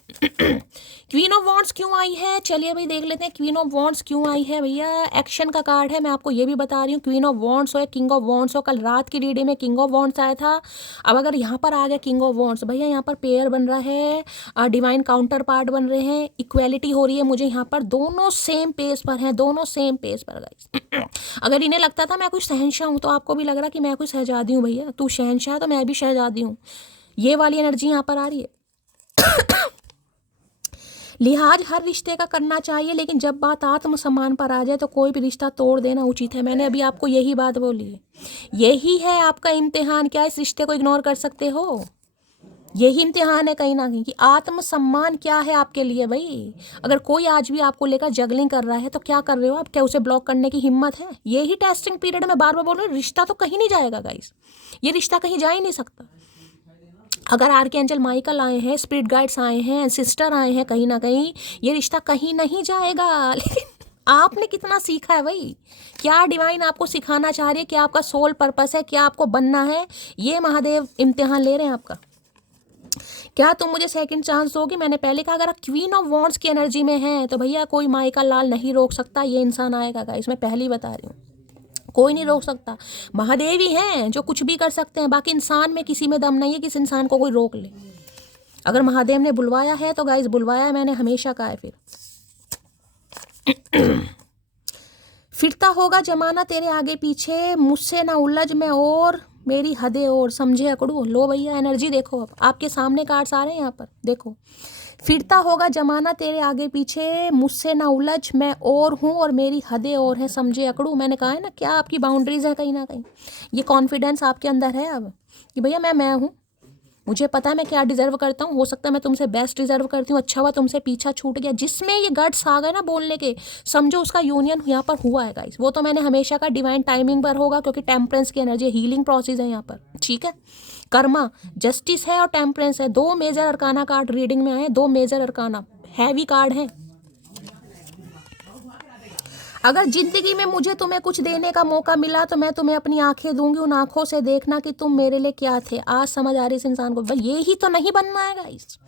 Queen of wands क्यों आई है, चलिए भाई देख लेते हैं क्वीन ऑफ वॉन्ड्स क्यों आई है भैया। एक्शन का कार्ड है, मैं आपको ये भी बता रही हूँ। क्वीन ऑफ वॉन्ड्स हो या किंग ऑफ वॉन्ड्स हो, कल रात की रीडिंग में किंग ऑफ वॉन्ड्स आया था। अब अगर यहाँ पर आ गया किंग ऑफ वॉन्ड्स, भैया यहाँ पर पेयर बन रहा है, डिवाइन काउंटर पार्ट बन रहे हैं, इक्वेलिटी हो रही है मुझे यहाँ पर, दोनों सेम पेज पर हैं, दोनों सेम पेज पर गाइस। अगर इन्हें लगता था मैं कुछ शहंशाह हूँ तो आपको भी लग रहा कि मैं कुछ शहजादी हूँ भैया, तू शहंशाह तो मैं भी शहजादी हूँ। ये वाली एनर्जी यहाँ पर आ रही है। लिहाज हर रिश्ते का करना चाहिए, लेकिन जब बात आत्मसम्मान पर आ जाए तो कोई भी रिश्ता तोड़ देना उचित है। मैंने अभी आपको यही बात बोली है। यही है आपका इम्तिहान। क्या इस रिश्ते को इग्नोर कर सकते हो? यही इम्तिहान है कहीं ना कहीं कि आत्मसम्मान क्या है आपके लिए भाई। अगर कोई आज भी आपको लेकर जगलिंग कर रहा है तो क्या कर रहे हो आप? क्या उसे ब्लॉक करने की हिम्मत है? यही टेस्टिंग पीरियड में बार बार बोल रही हूँ, रिश्ता तो कहीं नहीं जाएगा गाइस, ये रिश्ता कहीं जा ही नहीं सकता। अगर आर्कएंजल माइकल आए हैं, स्पिरिट गाइड्स आए हैं, सिस्टर आए हैं, कहीं ना कहीं ये रिश्ता कहीं नहीं जाएगा। लेकिन आपने कितना सीखा है भाई? क्या डिवाइन आपको सिखाना चाह रही है? क्या आपका सोल पर्पस है? क्या आपको बनना है? ये महादेव इम्तिहान ले रहे हैं आपका। क्या तुम मुझे सेकंड चांस दोगे? मैंने पहले कहा अगर आप क्वीन ऑफ वॉन्ड्स की एनर्जी में हैं तो भैया कोई माइकल लाल नहीं रोक सकता, ये इंसान आएगा गाइस, मैं पहले ही बता रही हूँ, कोई नहीं रोक सकता। महादेव ही हैं जो कुछ भी कर सकते हैं, बाकी इंसान में किसी में दम नहीं है कि इस इंसान को कोई रोक ले। अगर महादेव ने बुलवाया है तो गाइस बुलवाया है, मैंने हमेशा कहा है। फिरता होगा जमाना तेरे आगे पीछे, मुझसे ना उलझ मैं और मेरी हदें और, समझे अकड़ू। लो भैया एनर्जी देखो, अब आपके सामने कार्ड्स आ रहे हैं यहाँ पर देखो। फिरता होगा जमाना तेरे आगे पीछे, मुझसे ना उलझ मैं और हूँ और मेरी हदें और हैं, समझे अकड़ू। मैंने कहा है ना क्या आपकी बाउंड्रीज है कहीं ना कहीं। ये कॉन्फिडेंस आपके अंदर है अब कि भैया मैं हूँ, मुझे पता है मैं क्या डिजर्व करता हूँ। हो सकता है मैं तुमसे बेस्ट डिजर्व करती हूँ, अच्छा हुआ तुमसे पीछा छूट गया। जिसमें ये गट्स आ गए ना बोलने के, समझो उसका यूनियन यहाँ पर हुआ है गाइस। वो तो मैंने हमेशा का डिवाइन टाइमिंग पर होगा, क्योंकि टेम्परेंस की एनर्जी हीलिंग प्रोसेस है यहाँ पर, ठीक है। कर्मा, जस्टिस है और टेम्परेंस है, दो मेजर अरकाना कार्ड रीडिंग में आए, दो मेजर अरकाना हैवी कार्ड हैं। अगर जिंदगी में मुझे तुम्हें कुछ देने का मौका मिला तो मैं तुम्हें अपनी आंखें दूंगी, उन आंखों से देखना कि तुम मेरे लिए क्या थे। आज समझ आ रही इस इंसान को, भाई ये ही तो नहीं बनना है गाइस।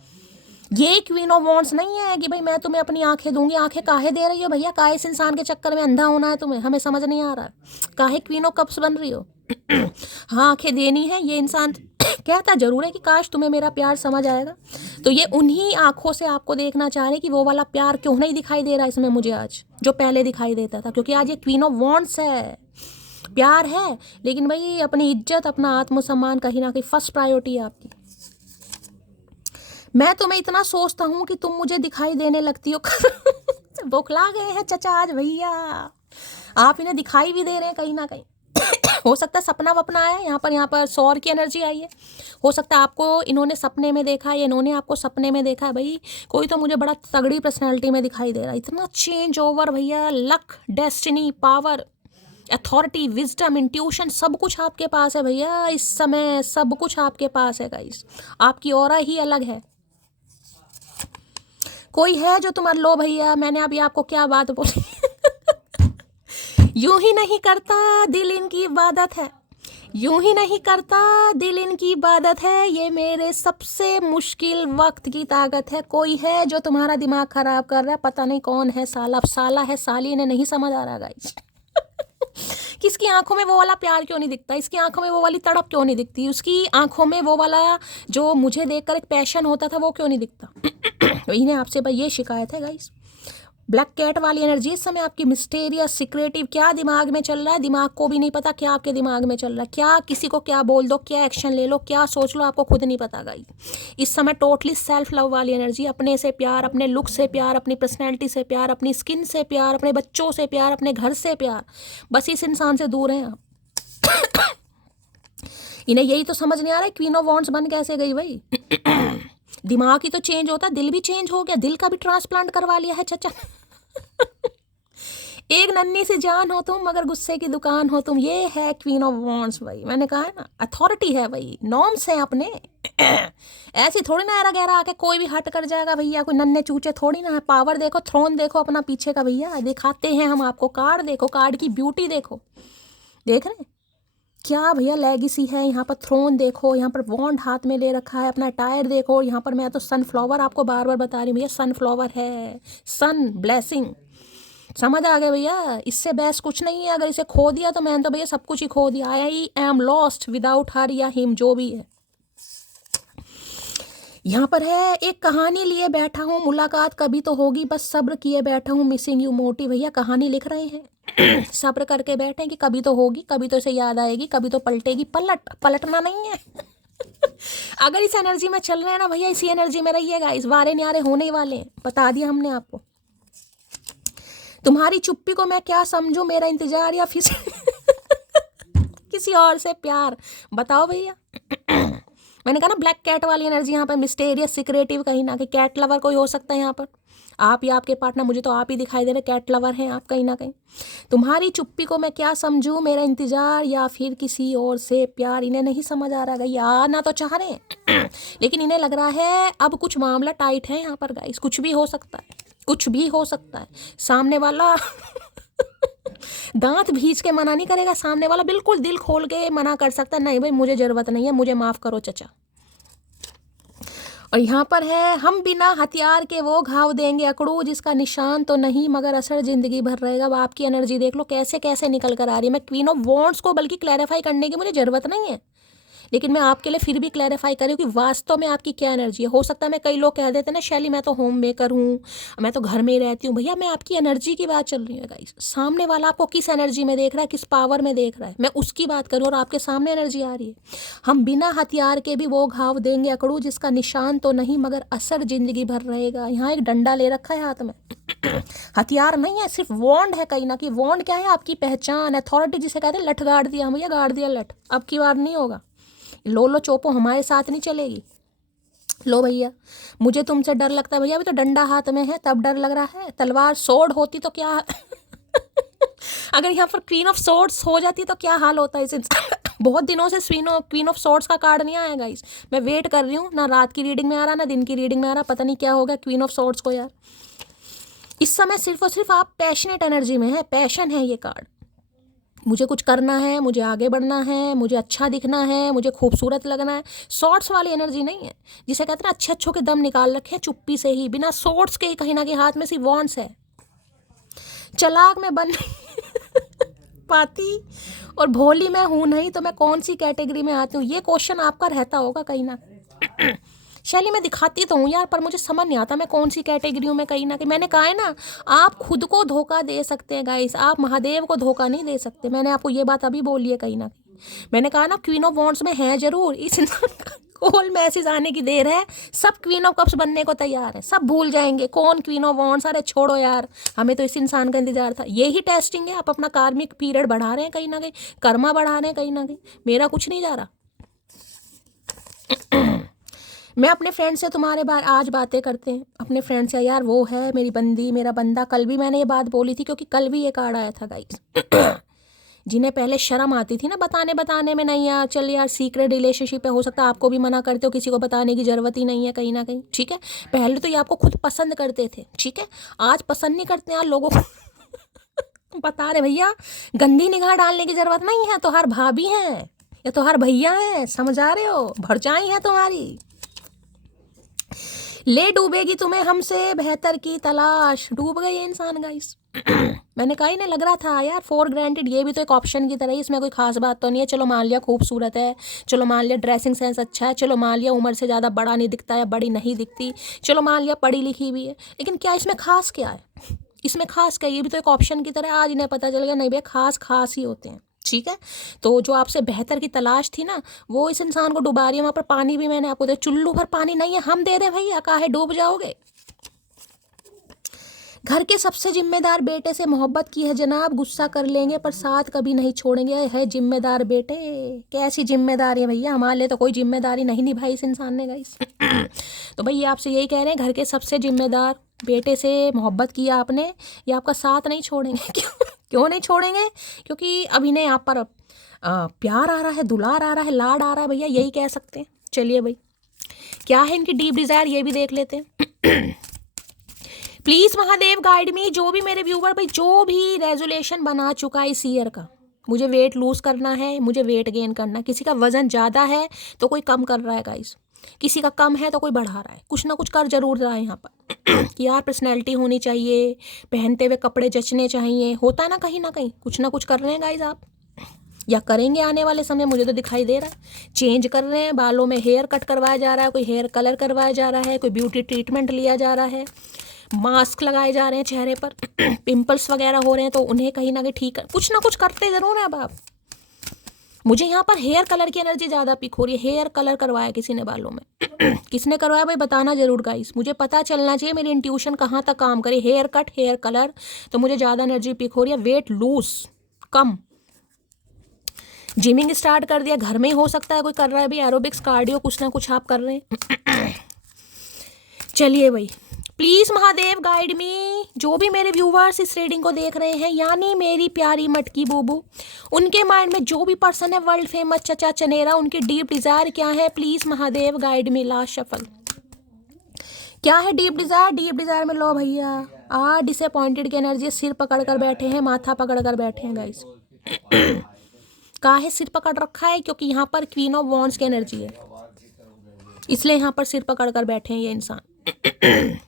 ये क्वीन ऑफ वॉन्ड्स नहीं है कि भाई मैं तुम्हें अपनी आंखें दूंगी। आंखें काहे दे रही हो भैया? काहे इस इंसान के चक्कर में अंधा होना है तुम्हें? हमें समझ नहीं आ रहा काहे क्वीन ऑफ कप्स बन रही हो। हाँ आंखें देनी है। ये इंसान कहता जरूर है कि काश तुम्हें मेरा प्यार समझ आएगा, तो ये उन्हीं आंखों से आपको देखना चाह रहे कि वो वाला प्यार क्यों नहीं दिखाई दे रहा इसमें मुझे आज, जो पहले दिखाई देता था। क्योंकि आज ये क्वीन ऑफ वॉन्ड्स है, प्यार है, लेकिन भाई अपनी इज्जत, अपना आत्मसम्मान कहीं ना कहीं फर्स्ट प्रायोरिटी है आपकी। मैं तुम्हें इतना सोचता हूँ कि तुम मुझे दिखाई देने लगती हो। बौखला गए हैं चचा आज भैया, आप इन्हें दिखाई भी दे रहे हैं कहीं ना कहीं। हो सकता है सपना वपना आया, यहाँ पर सौर की एनर्जी आई है। हो सकता है आपको इन्होंने सपने में देखा है, इन्होंने आपको सपने में देखा है। भाई कोई तो मुझे बड़ा तगड़ी पर्सनालिटी में दिखाई दे रहा है, इतना चेंज ओवर भैया, luck, destiny, power, authority, wisdom, intuition, सब कुछ आपके पास है भैया। इस समय सब कुछ आपके पास है गाइस, आपकी ऑरा ही अलग है। कोई है जो तुम्हारा, लो भैया मैंने अभी आपको क्या बात बोली। यूं ही नहीं करता दिल इनकी इबादत है, यूं ही नहीं करता दिल इनकी इबादत है, ये मेरे सबसे मुश्किल वक्त की ताकत है। कोई है जो तुम्हारा दिमाग खराब कर रहा है, पता नहीं कौन है, साला है, साली, इन्हें नहीं समझ आ रहा गाइस। किसकी आंखों में वो वाला प्यार क्यों नहीं दिखता, इसकी आंखों में वो वाली तड़प क्यों नहीं दिखती, उसकी आंखों में वो वाला जो मुझे देखकर एक पैशन होता था वो क्यों नहीं दिखता। तो इन्हें आपसे भाई ये शिकायत है गाइस। ब्लैक कैट वाली एनर्जी इस समय आपकी मिस्टेरियस, सिक्रेटिव, क्या दिमाग में चल रहा है, दिमाग को भी नहीं पता क्या आपके दिमाग में चल रहा है, क्या किसी को क्या बोल दो, क्या एक्शन ले लो, क्या सोच लो, आपको खुद नहीं पता गाइस। इस समय टोटली सेल्फ लव वाली एनर्जी, अपने से प्यार, अपने लुक से प्यार, अपनी पर्सनैलिटी से प्यार, अपनी स्किन से प्यार, अपने बच्चों से प्यार, अपने घर से प्यार, बस इस इंसान से दूर हैं आप। इन्हें यही तो समझ नहीं आ रहा है क्वीन ऑफ वॉन्ड्स बन कैसे गई भाई। दिमाग ही तो चेंज होता, दिल भी चेंज हो गया, दिल का भी ट्रांसप्लांट करवा लिया है चचा। एक नन्ही सी जान हो तुम मगर गुस्से की दुकान हो तुम, ये है क्वीन ऑफ वॉन्ड्स भाई। मैंने कहा है ना, अथॉरिटी है भाई, नॉर्म्स हैं अपने। ऐसी थोड़ी ना ऐरा गहरा आके कोई भी हट कर जाएगा भैया, कोई नन्हे चूचे थोड़ी ना है। पावर देखो, थ्रोन देखो अपना पीछे का भैया, दिखाते हैं हम आपको। कार्ड देखो, कार्ड की ब्यूटी देखो, देख रहे हैं क्या भैया लेगेसी है। यहाँ पर थ्रोन देखो, यहाँ पर वॉन्ड हाथ में ले रखा है, अपना टायर देखो। यहाँ पर मैं तो सनफ्लावर आपको बार बार बता रही हूँ भैया, सनफ्लावर है, सन ब्लेसिंग, समझ आ गए भैया। इससे बेस्ट कुछ नहीं है। अगर इसे खो दिया तो मैंने तो भैया सब कुछ ही खो दिया। I am lost without her या हिम, जो भी है। यहाँ पर है, एक कहानी लिए बैठा हूँ, मुलाकात कभी तो होगी, बस सब्र किए बैठा हूँ, मिसिंग यू मोटी। भैया कहानी लिख रहे हैं, सब्र करके बैठे कि कभी तो होगी, कभी तो इसे याद आएगी, कभी तो पलटेगी। पलटना नहीं है। अगर इस एनर्जी में चल रहे हैं ना भैया, इसी एनर्जी में रहिएगा, इस वारे न्यारे होने ही वाले हैं, बता दिया हमने आपको। तुम्हारी चुप्पी को मैं क्या समझूं, मेरा इंतजार या फिर किसी और से प्यार, बताओ भैया। मैंने कहा ना ब्लैक कैट वाली एनर्जी यहाँ पर, मिस्टेरियस, सिक्रेटिव, कहीं ना कहीं कैट लवर कोई हो सकता है यहाँ पर, आप या आपके पार्टनर, मुझे तो आप ही दिखाई दे रहे, कैट लवर हैं आप कहीं ना कहीं। तुम्हारी चुप्पी को मैं क्या समझूं, मेरा इंतजार या फिर किसी और से प्यार, इन्हें नहीं समझ आ रहा गाइस। आना तो चाह रहे हैं लेकिन इन्हें लग रहा है अब कुछ मामला टाइट है यहाँ पर गाइस, कुछ भी हो सकता है, कुछ भी हो सकता है। सामने वाला दांत भींच के मना नहीं करेगा, सामने वाला बिल्कुल दिल खोल के मना कर सकता है, नहीं भाई मुझे जरूरत नहीं है, मुझे माफ करो चचा। और यहाँ पर है, हम बिना हथियार के वो घाव देंगे अकड़ू, जिसका निशान तो नहीं मगर असर जिंदगी भर रहेगा। अब आपकी एनर्जी देख लो कैसे कैसे निकल कर आ रही है। मैं क्वीन ऑफ वॉन्ड्स को बल्कि क्लैरिफाई करने की मुझे ज़रूरत नहीं है, लेकिन मैं आपके लिए फिर भी क्लैरिफाई कर रही हूँ कि वास्तव में आपकी क्या एनर्जी है। हो सकता है मैं, कई लोग कह देते हैं ना शैली मैं तो होम मेकर हूँ, मैं तो घर में ही रहती हूँ। भैया मैं आपकी एनर्जी की बात चल रही है गाइस। सामने वाला आपको किस एनर्जी में देख रहा है, किस पावर में देख रहा है, मैं उसकी बात करूँ और आपके सामने एनर्जी आ रही है। हम बिना हथियार के भी वो घाव देंगे अकड़ू, जिसका निशान तो नहीं मगर असर जिंदगी भर रहेगा। यहाँ एक डंडा ले रखा है हाथ में, हथियार नहीं है, सिर्फ वॉन्ड है कहीं ना कहीं। वॉन्ड क्या है, आपकी पहचान, अथॉरिटी, जिसे कहते हैं लठ गाड़ दिया भैया, गाड़ दिया लठ, अब की बार नहीं होगा। लो चोपो हमारे साथ नहीं चलेगी। लो भैया मुझे तुमसे डर लगता है भैया, अभी तो डंडा हाथ में है तब डर लग रहा है, तलवार सोर्ड होती तो क्या अगर यहाँ पर क्वीन ऑफ सोर्ड्स हो जाती तो क्या हाल होता है इस बहुत दिनों से क्वीन ऑफ सोर्ड्स का कार्ड नहीं आया गाइस, मैं वेट कर रही हूँ, ना रात की रीडिंग में आ रहा ना दिन की रीडिंग में आ रहा, पता नहीं क्या होगा क्वीन ऑफ सोर्ड्स को यार। इस समय सिर्फ और सिर्फ आप पैशनेट एनर्जी में है, पैशन है ये कार्ड। मुझे कुछ करना है, मुझे आगे बढ़ना है, मुझे अच्छा दिखना है, मुझे खूबसूरत लगना है। शॉर्ट्स वाली एनर्जी नहीं है, जिसे कहते हैं अच्छे अच्छों के दम निकाल रखे हैं चुप्पी से ही, बिना शॉर्ट्स के ही कहीं ना कहीं हाथ में सिर्फ वॉन्ड्स है। चलाक में बन पाती और भोली मैं हूं नहीं, तो मैं कौन सी कैटेगरी में आती हूँ, ये क्वेश्चन आपका रहता होगा कहीं ना। शैली मैं दिखाती तो हूँ यार, पर मुझे समझ नहीं आता मैं कौन सी कैटेगरी हूँ, मैं कहीं ना कहीं। मैंने कहा है ना, आप खुद को धोखा दे सकते हैं गाइस, आप महादेव को धोखा नहीं दे सकते। मैंने आपको ये बात अभी बोली है कहीं ना कहीं। मैंने कहा ना क्वीन ऑफ वॉन्ड्स में है जरूर, इस इंसान का कॉल मैसेज आने की देर है, सब क्वीन ऑफ कप्स बनने को तैयार है, सब भूल जाएंगे कौन क्वीन ऑफ वॉन्ड्स। अरे छोड़ो यार, हमें तो इस इंसान का इंतजार था। यही टेस्टिंग है, आप अपना कार्मिक पीरियड बढ़ा रहे हैं कहीं ना कहीं, कर्मा बढ़ा रहे हैं कहीं ना कहीं, मेरा कुछ नहीं जा रहा। मैं अपने फ्रेंड से तुम्हारे बारे आज बातें करते हैं अपने फ्रेंड से, यार वो है मेरी बंदी मेरा बंदा। कल भी मैंने ये बात बोली थी क्योंकि कल भी ये कार्ड आया था गाइस। जिन्हें पहले शर्म आती थी ना बताने में, नहीं यार चल यार सीक्रेट रिलेशनशिप है, हो सकता है आपको भी मना करते हो, किसी को बताने की जरूरत ही नहीं है कहीं ना कहीं, ठीक है। पहले तो ये आपको खुद पसंद करते थे, ठीक है, आज पसंद नहीं करते यार लोगों को। बता रहे भैया, गंदी निगाह डालने की जरूरत नहीं है, तो हर भाभी हैं या तो हर भैया हैं, समझ आ रहे हो, भरचाई है तुम्हारी। ले डूबेगी तुम्हें हमसे बेहतर की तलाश, डूब गए ये इंसान गाइस। मैंने कहा ही नहीं, लग रहा था यार फॉर ग्रांटेड, ये भी तो एक ऑप्शन की तरह ही, इसमें कोई खास बात तो नहीं है। चलो मान लिया खूबसूरत है, चलो मान लिया ड्रेसिंग सेंस अच्छा है, चलो मान लिया उम्र से ज़्यादा बड़ा नहीं दिखता है, बड़ी नहीं दिखती, चलो मान लिया पढ़ी लिखी भी है, लेकिन क्या इसमें खास क्या है, इसमें खास क्या है, ये भी तो एक ऑप्शन की तरह। आज इन्हें पता चल गया नहीं भैया खास ही होते हैं, ठीक है। तो जो आपसे बेहतर की तलाश थी ना, वो इस इंसान को डुबा रही है। वहाँ पर पानी भी मैंने आपको दिया, चुल्लू भर पानी नहीं है, हम दे दें भैया, काहे डूब जाओगे। घर के सबसे जिम्मेदार बेटे से मोहब्बत की है जनाब, गुस्सा कर लेंगे पर साथ कभी नहीं छोड़ेंगे, है जिम्मेदार बेटे। कैसी जिम्मेदारी है भैया, हमारे लिए तो कोई जिम्मेदारी नहीं निभाई इस इंसान ने गाइस। तो भैया आपसे यही कह रहे हैं, घर के सबसे जिम्मेदार बेटे से मोहब्बत किया आपने, ये आपका साथ नहीं छोड़ेंगे। क्यों नहीं छोड़ेंगे? क्योंकि अब इन्हें यहाँ पर प्यार आ रहा है, दुलार आ रहा है, लाड आ रहा है भैया, यही कह सकते हैं। चलिए भाई, क्या है इनकी डीप डिजायर ये भी देख लेते हैं। प्लीज महादेव गाइड मी, जो भी मेरे व्यूवर भाई जो भी रेजोल्यूशन बना चुका है इस ईयर का, मुझे वेट लूज करना है, मुझे वेट गेन करना है। किसी का वजन ज़्यादा है तो कोई कम कर रहा है गाइस, किसी का कम है तो कोई बढ़ा रहा है, कुछ ना कुछ कर जरूर रहा है यहाँ पर। कि यार पर्सनैलिटी होनी चाहिए, पहनते हुए कपड़े जचने चाहिए, होता है ना कहीं कुछ ना कुछ कर रहे हैं गाइस आप, या करेंगे आने वाले समय, मुझे तो दिखाई दे रहा है। चेंज कर रहे हैं, बालों में हेयर कट करवाया जा रहा है, कोई हेयर कलर करवाया जा रहा है, कोई ब्यूटी ट्रीटमेंट लिया जा रहा है, मास्क लगाए जा रहे हैं चेहरे पर, पिंपल्स वगैरह हो रहे हैं तो उन्हें कहीं ना कहीं ठीक कर, कुछ ना कुछ करते जरूर है। अब आप, मुझे यहाँ पर हेयर कलर की एनर्जी ज़्यादा पिक हो रही है। हेयर कलर करवाया किसी ने बालों में, किसने करवाया भाई बताना जरूर गाइस, मुझे पता चलना चाहिए मेरी इंट्यूशन कहाँ तक काम करे। हेयर कट, हेयर कलर, तो मुझे ज़्यादा एनर्जी पिक हो रही है। वेट लूज कम, जिमिंग स्टार्ट कर दिया, घर में ही हो सकता है कोई कर रहा है भाई, एरोबिक्स कार्डियो कुछ ना कुछ आप कर रहे हैं। चलिए भाई, प्लीज महादेव गाइड मी, जो भी मेरे व्यूवर्स इस रीडिंग को देख रहे हैं, यानी मेरी प्यारी मटकी बूबू, उनके माइंड में जो भी पर्सन है वर्ल्ड फेमस चचा चनेरा, उनकी डीप डिजायर क्या है, please Mahadev guide me. Last shuffle, क्या है डीप डिजायर? डीप डिजायर में लो भैया, डिसअपॉइंटेड की एनर्जी, सिर पकड़ कर बैठे हैं, माथा पकड़ कर बैठे हैं गाइस। काहे सिर पकड़ रखा है? क्योंकि यहाँ पर क्वीन ऑफ वॉन्ड्स की एनर्जी है, इसलिए यहाँ पर सिर पकड़ कर बैठे हैं ये इंसान।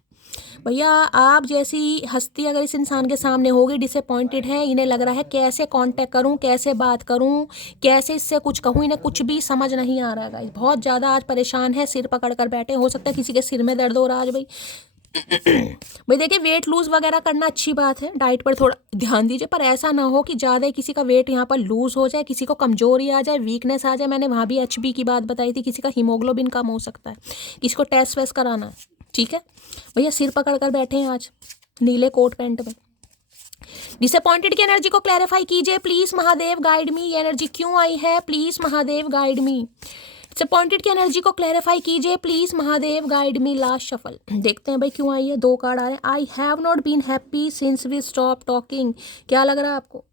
भैया आप जैसी हस्ती अगर इस इंसान के सामने होगी, डिसअपॉइंटेड है, इन्हें लग रहा है कैसे कांटेक्ट करूं, कैसे बात करूं, कैसे इससे कुछ कहूं, इन्हें कुछ भी समझ नहीं आ रहा है गाइस। बहुत ज़्यादा आज परेशान है, सिर पकड़ कर बैठे, हो सकता है किसी के सिर में दर्द हो रहा है आज भाई। भाई देखिए, वेट लूज वगैरह करना अच्छी बात है, डाइट पर थोड़ा ध्यान दीजिए, पर ऐसा ना हो कि ज़्यादा किसी का वेट यहाँ पर लूज हो जाए, किसी को कमजोरी आ जाए, वीकनेस आ जाए। मैंने वहाँ भी HB की बात बताई थी, किसी का हीमोग्लोबिन कम हो सकता है, किसी को टेस्ट वेस्ट कराना है, ठीक है भैया। सिर पकड़ कर बैठे हैं आज नीले कोट पैंट में। डिसअपॉइंटेड की एनर्जी को क्लैरिफाई कीजिए प्लीज महादेव गाइड मी, ये एनर्जी क्यों आई है, please Mahadev guide me. Disappointed की एनर्जी को क्लैरिफाई कीजिए please Mahadev guide me. Last shuffle, देखते हैं भाई क्यों आई है। 2 कार्ड आ रहे हैं। I have not been happy since we stop talking. क्या लग रहा है आपको?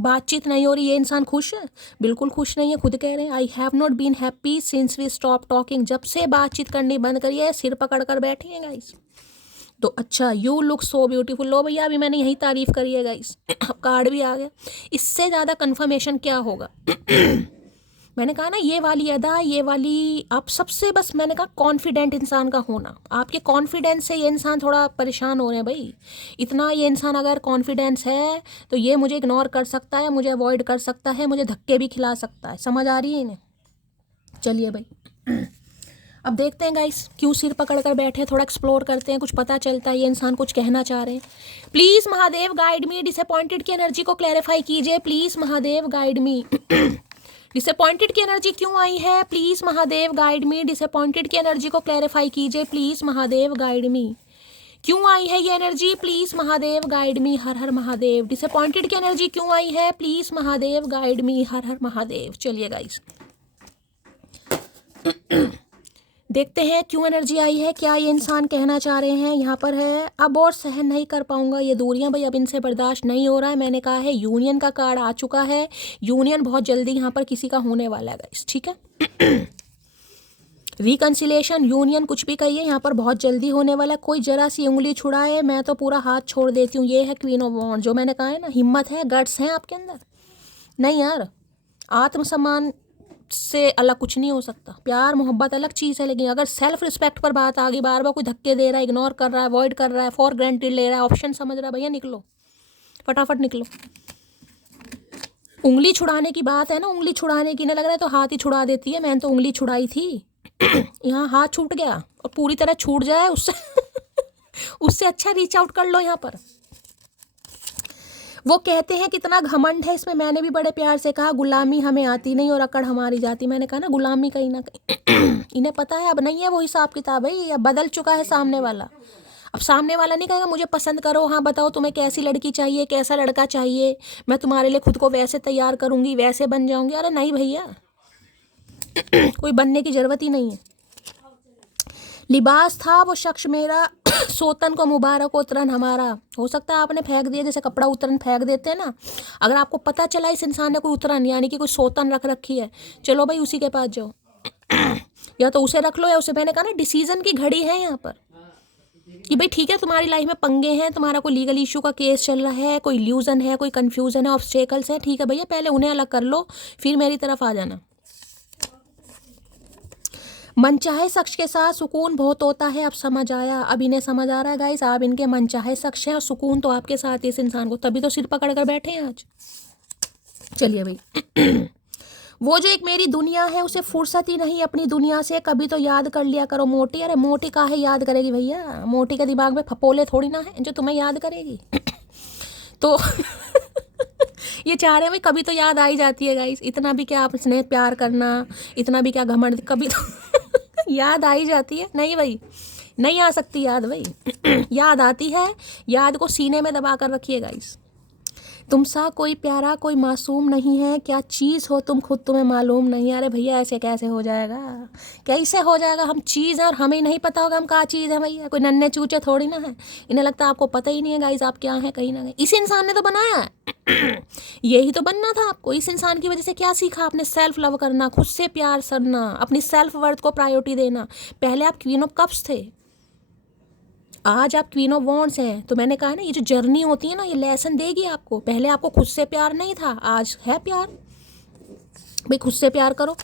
बातचीत नहीं हो रही, ये इंसान खुश है? बिल्कुल खुश नहीं है, खुद कह रहे हैं। I have not been happy since we stop talking, जब से बातचीत करनी बंद करी है, सिर पकड़ कर बैठी है गाइस। तो अच्छा, यू लुक सो ब्यूटीफुल, लो भैया अभी मैंने यही तारीफ करी है गाइस, कार्ड भी आ गया। इससे ज़्यादा कन्फर्मेशन क्या होगा? मैंने कहा ना, ये वाली अदा, ये वाली आप सबसे, बस मैंने कहा कॉन्फिडेंट इंसान का होना। आपके कॉन्फिडेंस से ये इंसान थोड़ा परेशान हो रहे हैं भाई। इतना ये इंसान अगर कॉन्फिडेंस है तो ये मुझे इग्नोर कर सकता है, मुझे अवॉइड कर सकता है, मुझे धक्के भी खिला सकता है। समझ आ रही है इन्हें? चलिए भाई, अब देखते हैं गाइस क्यों सिर पकड़ कर बैठे, थोड़ा एक्सप्लोर करते हैं, कुछ पता चलता है ये इंसान कुछ कहना चाह रहे हैं। Please Mahadev guide me, disappointed की एनर्जी को क्लैरिफाई कीजिए please Mahadev guide me. Disappointed की एनर्जी क्यों आई है? Please Mahadev guide me. Disappointed की एनर्जी को क्लैरिफाई कीजिए प्लीज महादेव गाइड मी। क्यों आई है ये एनर्जी? Please Mahadev guide me. हर हर महादेव। डिसअपॉइंटेड की एनर्जी क्यों आई है? Please Mahadev guide me. हर हर महादेव। चलिए गाइस देखते हैं क्यों एनर्जी आई है, क्या ये इंसान कहना चाह रहे हैं। यहाँ पर है, अब और सहन नहीं कर पाऊंगा ये दूरियां भाई, अब इनसे बर्दाश्त नहीं हो रहा है। मैंने कहा है यूनियन का कार्ड आ चुका है, यूनियन बहुत जल्दी यहाँ पर किसी का होने वाला है गाइस, ठीक है। रिकंसिलेशन, यूनियन, कुछ भी कहिए, यहाँ पर बहुत जल्दी होने वाला है। कोई जरा सी उंगली छुड़ाए मैं तो पूरा हाथ छोड़ देती हूँ। ये है क्वीन ऑफ वॉन्ड। जो मैंने कहा है ना, हिम्मत है, गट्स हैं आपके अंदर। नहीं यार, आत्मसम्मान से अलग कुछ नहीं हो सकता। प्यार मोहब्बत अलग चीज़ है, लेकिन अगर सेल्फ रिस्पेक्ट पर बात आ गई, बार बार कोई धक्के दे रहा है, इग्नोर कर रहा है, अवॉइड कर रहा है, फॉर ग्रांटेड ले रहा है, ऑप्शन समझ रहा है, भैया निकलो, फटाफट निकलो। उंगली छुड़ाने की बात है ना, उंगली छुड़ाने की ना, लग रहा है तो हाथ ही छुड़ा देती है। मैंने तो उंगली छुड़ाई थी, यहाँ हाथ छूट गया, और पूरी तरह छूट जाए उससे उससे अच्छा रीच आउट कर लो। यहाँ पर वो कहते हैं कितना घमंड है इसमें। मैंने भी बड़े प्यार से कहा गुलामी हमें आती नहीं और अकड़ हमारी जाती। मैंने कहा ना गुलामी कहीं ना कहीं इन्हें पता है अब नहीं है वो हिसाब किताब है, अब बदल चुका है सामने वाला। अब सामने वाला नहीं कहेगा मुझे पसंद करो, हाँ बताओ तुम्हें कैसी लड़की चाहिए, कैसा लड़का चाहिए, मैं तुम्हारे लिए खुद को वैसे तैयार करूंगी, वैसे बन जाऊंगी। अरे नहीं भैया कोई बनने की जरूरत ही नहीं है। लिबास था वो शख्स मेरा, सोतन को मुबारक उतरन हमारा। हो सकता है आपने फेंक दिया, जैसे कपड़ा उतरन फेंक देते हैं ना। अगर आपको पता चला इस इंसान ने कोई उतरन यानी कि कोई सोतन रख रखी है, चलो भाई उसी के पास जाओ या तो उसे रख लो या उसे। मैंने कहा ना डिसीजन की घड़ी है यहाँ पर कि भाई ठीक है तुम्हारी लाइफ में पंगे हैं, तुम्हारा कोई लीगल इशू का केस चल रहा है, कोई इल्यूजन है, कोई कन्फ्यूजन है, ऑब्स्टेकल्स है, ठीक है भैया पहले उन्हें अलग कर लो, फिर मेरी तरफ आ जाना। मनचाहे शख्स के साथ सुकून बहुत होता है, अब समझ आया, अब इन्हें समझ आ रहा है गाइस, आप इनके मनचाहे शख्स हैं और सुकून तो आपके साथ इस इंसान को, तभी तो सिर पकड़ कर बैठे हैं आज। चलिए भाई वो जो एक मेरी दुनिया है उसे फुर्सत ही नहीं अपनी दुनिया से, कभी तो याद कर लिया करो मोटी। अरे मोटी काहे याद करेगी भैया, मोटी के दिमाग में फपोले थोड़ी ना है जो तुम्हें याद करेगी तो ये चाह रहे हैं भाई कभी तो याद आ ही जाती है गाइस। इतना भी क्या आप स्नेह प्यार करना, इतना भी क्या घमंड, कभी तो याद आ ही जाती है। नहीं भाई नहीं आ सकती याद भाई याद आती है, याद को सीने में दबा कर रखिए गाइस। तुम सा कोई प्यारा कोई मासूम नहीं है, क्या चीज़ हो तुम खुद तुम्हें मालूम नहीं। अरे भैया ऐसे कैसे हो जाएगा, कैसे हो जाएगा, हम चीज़ हैं और हमें नहीं पता होगा हम क्या चीज़ है भैया, कोई नन्हे चूचे थोड़ी ना है। इन्हें लगता है आपको पता ही नहीं है गाइस आप क्या हैं, कहीं ना कहीं इस इंसान ने तो बनाया है यही तो बनना था आपको। इस इंसान की वजह से क्या सीखा आपने? सेल्फ लव करना, खुद से प्यार करना, अपनी सेल्फ वर्थ को प्रायोरिटी देना। पहले आप क्वीन ऑफ कप्स थे, आज आप क्वीन ऑफ वॉन्ड्स हैं। तो मैंने कहा ना ये जो जर्नी होती है ना ये लेसन देगी आपको। पहले आपको खुद से प्यार नहीं था, आज है प्यार। भाई खुद से प्यार करो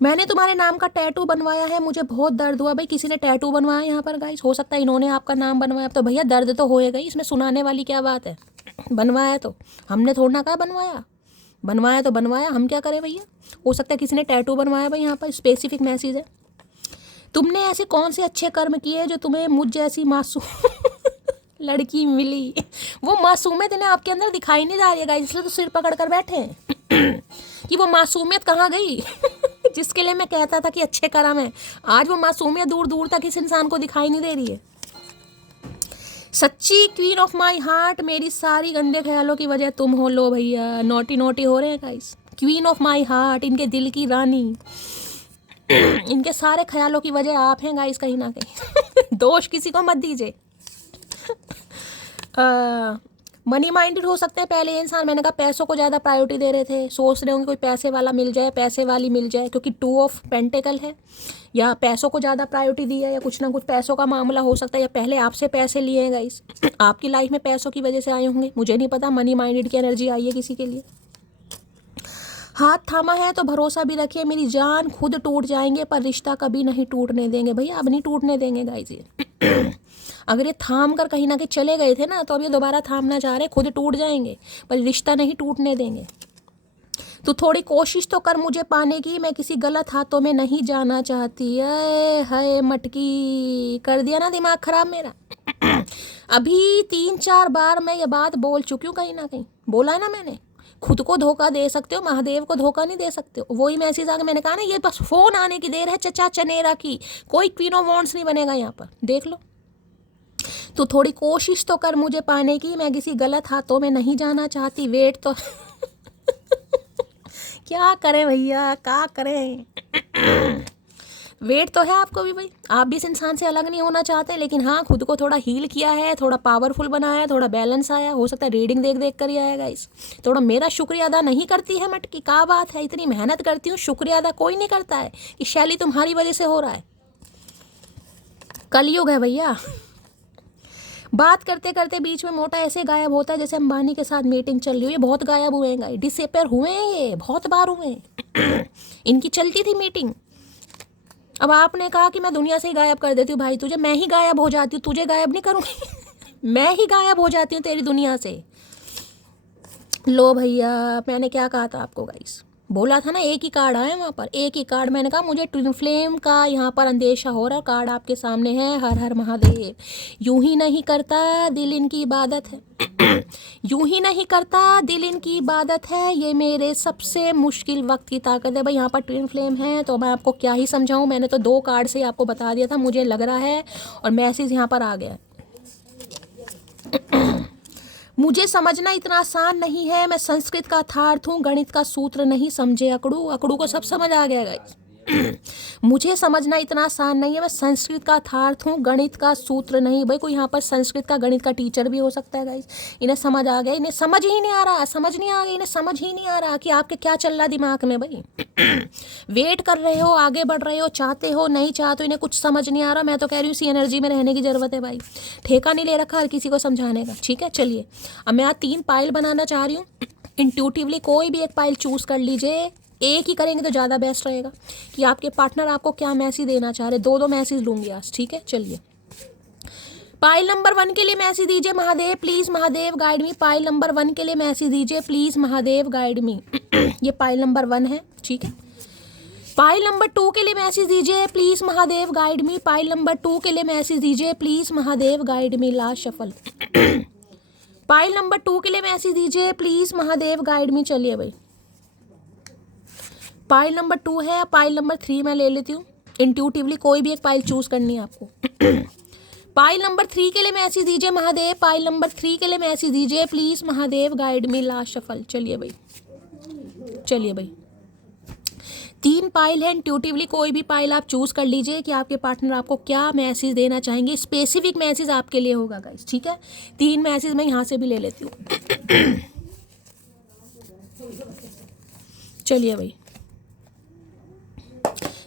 मैंने तुम्हारे नाम का टैटू बनवाया है, मुझे बहुत दर्द हुआ। भाई किसी ने टैटू बनवाया यहाँ पर गाइस, हो सकता है इन्होंने आपका नाम बनवाया। तो भैया दर्द तो होएगा ही, इसमें सुनाने वाली क्या बात है। बनवाया तो हमने थोड़ा ना कहा बनवाया, बनवाया तो बनवाया, हम क्या करें भैया। हो सकता है किसी ने टैटू बनवाया। भाई यहाँ पर स्पेसिफिक मैसेज है, तुमने ऐसे कौन से अच्छे कर्म किए जो तुम्हें मुझ जैसी मासूम लड़की मिली। वो मासूमियत इन्हें आपके अंदर दिखाई नहीं जा रही है गाइस, इसलिए तो सिर पकड़ कर बैठे हैं कि वो मासूमियत कहाँ गई जिसके लिए मैं कहता था कि अच्छे कर्म है, आज वो मासूमियत दूर दूर तक इस इंसान को दिखाई नहीं दे रही है। सच्ची क्वीन ऑफ माई हार्ट, मेरी सारी गंदे ख्यालों की वजह तुम हो। लो भैया नोटी नोटी हो रहे हैं guys. Queen of my heart, इनके दिल की रानी, इनके सारे ख्यालों की वजह आप हैं गाइस कहीं ना कहीं दोष किसी को मत दीजिए। मनी माइंडेड हो सकते हैं पहले इंसान। मैंने कहा पैसों को ज़्यादा प्रायोरिटी दे रहे थे, सोच रहे होंगे कोई पैसे वाला मिल जाए, पैसे वाली मिल जाए, क्योंकि 2 ऑफ पेंटिकल है, या पैसों को ज़्यादा प्रायोरिटी दी है, या कुछ ना कुछ पैसों का मामला हो सकता है, या पहले आपसे पैसे लिए हैं गाइस आपकी लाइफ में पैसों की वजह से आए होंगे, मुझे नहीं पता। मनी माइंडेड की एनर्जी आई है किसी के लिए। हाथ थामा है तो भरोसा भी रखिए, मेरी जान खुद टूट जाएंगे पर रिश्ता कभी नहीं टूटने देंगे। भैया अब नहीं टूटने देंगे गाइस ये अगर ये थाम कर कहीं ना कहीं चले गए थे ना, तो अब ये दोबारा थामना चाह रहे, खुद टूट जाएंगे पर रिश्ता नहीं टूटने देंगे। तो थोड़ी कोशिश तो कर मुझे पाने की, मैं किसी गलत हाथों में नहीं जाना चाहती। हाय मटकी, कर दिया ना दिमाग खराब मेरा अभी 3-4 बार मैं ये बात बोल चुकी हूँ, कहीं ना कहीं बोला है ना मैंने, खुद को धोखा दे सकते हो, महादेव को धोखा नहीं दे सकते हो। वही मैसेज आ गया, मैंने कहा ना ये बस फोन आने की देर है चचा चनेरा की, कोई क्वीन ऑफ वॉन्ड्स नहीं बनेगा यहाँ पर, देख लो। तो थोड़ी कोशिश तो कर मुझे पाने की, मैं किसी गलत हाथों में नहीं जाना चाहती। वेट तो क्या करें भैया, क्या करें। वेट तो है आपको भी भाई, आप भी इस इंसान से अलग नहीं होना चाहते, लेकिन हाँ खुद को थोड़ा हील किया है, थोड़ा पावरफुल बनाया, थोड़ा बैलेंस आया। हो सकता है रीडिंग देख देख कर ही आएगा इस। थोड़ा मेरा शुक्रिया अदा नहीं करती है मटकी, क्या बात है, इतनी मेहनत करती हूँ, शुक्रिया अदा कोई नहीं करता है कि शैली तुम्हारी वजह से हो रहा है। कलयुग है भैया। बात करते करते बीच में मोटा ऐसे गायब होता है जैसे अंबानी के साथ मीटिंग चल रही हो। ये बहुत गायब हुए हैं, डिसअपेयर हुए हैं, ये बहुत बार हुए हैं। इनकी चलती थी मीटिंग। अब आपने कहा कि मैं दुनिया से ही गायब कर देती हूँ भाई तुझे, मैं ही गायब हो जाती हूँ, तुझे गायब नहीं करूँगी। मैं ही गायब हो जाती हूँ तेरी दुनिया से। लो भैया, मैंने क्या कहा था आपको गाइस, बोला था ना एक ही कार्ड आया वहाँ पर, एक ही कार्ड। मैंने कहा मुझे ट्विन फ्लेम का यहाँ पर अंदेशा हो रहा, कार्ड आपके सामने है। हर हर महादेव। यूं ही नहीं करता दिल इनकी इबादत है। यूं ही नहीं करता दिल इनकी इबादत है, ये मेरे सबसे मुश्किल वक्त की ताकत है। भाई यहाँ पर ट्विन फ्लेम है तो मैं आपको क्या ही समझाऊं, मैंने तो 2 कार्ड से आपको बता दिया था, मुझे लग रहा है। और मैसेज यहाँ पर आ गया। मुझे समझना इतना आसान नहीं है, मैं संस्कृत का अर्थार्थ हूँ, गणित का सूत्र नहीं समझे अकड़ू। अकड़ू को सब समझ आ गया गाइस। मुझे समझना इतना आसान नहीं है, मैं संस्कृत का अर्थार्थ हूँ, गणित का सूत्र नहीं। भाई कोई यहाँ पर संस्कृत का गणित का टीचर भी हो सकता है गाइस। इन्हें समझ आ गया, इन्हें समझ ही नहीं आ रहा, समझ नहीं आ गई, इन्हें समझ ही नहीं आ रहा कि आपके क्या चल रहा दिमाग में भाई। वेट कर रहे हो, आगे बढ़ रहे हो, चाहते हो नहीं चाहते हो, इन्हें कुछ समझ नहीं आ रहा। मैं तो कह रही हूँ इसी एनर्जी में रहने की ज़रूरत है भाई, ठेका नहीं ले रखा हर किसी को समझाने का। ठीक है चलिए, अब मैं आज 3 पाइल बनाना चाह रही हूँ। इंट्यूटिवली कोई भी एक पाइल चूज़ कर लीजिए, एक ही करेंगे तो ज़्यादा बेस्ट रहेगा कि आपके पार्टनर आपको क्या मैसेज देना चाह रहे। 2 मैसेज लूँगी आज, ठीक है चलिए। पाइल नंबर 1 के लिए मैसेज दीजिए Mahadev please, Mahadev guide me. Pile number 1 के लिए मैसेज दीजिए प्लीज़, महादेव गाइड मी। ये पाइल नंबर 1 है, ठीक है। पाइल नंबर 2 के लिए मैसेज दीजिए please, Mahadev guide me. Pile number 2 के लिए मैसेज दीजिए please, Mahadev guide me. Last shuffle. Pile number 2 के लिए मैसेज दीजिए प्लीज़, महादेव गाइड मी। चलिए भाई, पाइल नंबर 2 है, पाइल नंबर 3 मैं ले लेती हूँ। इंट्यूटिवली कोई भी एक पाइल चूज करनी है आपको। पाइल नंबर 3 के लिए मैसेज दीजिए महादेव। पाइल नंबर 3 के लिए मैसेज दीजिए please, Mahadev guide me. Last shuffle. चलिए भाई, चलिए भाई, 3 पाइल है। इंट्यूटिवली कोई भी पाइल आप चूज कर लीजिए कि आपके पार्टनर आपको क्या मैसेज देना चाहेंगे। स्पेसिफिक मैसेज आपके लिए होगा गाइस, ठीक है। 3 मैसेज मैं यहाँ से भी ले लेती हूँ। चलिए भाई,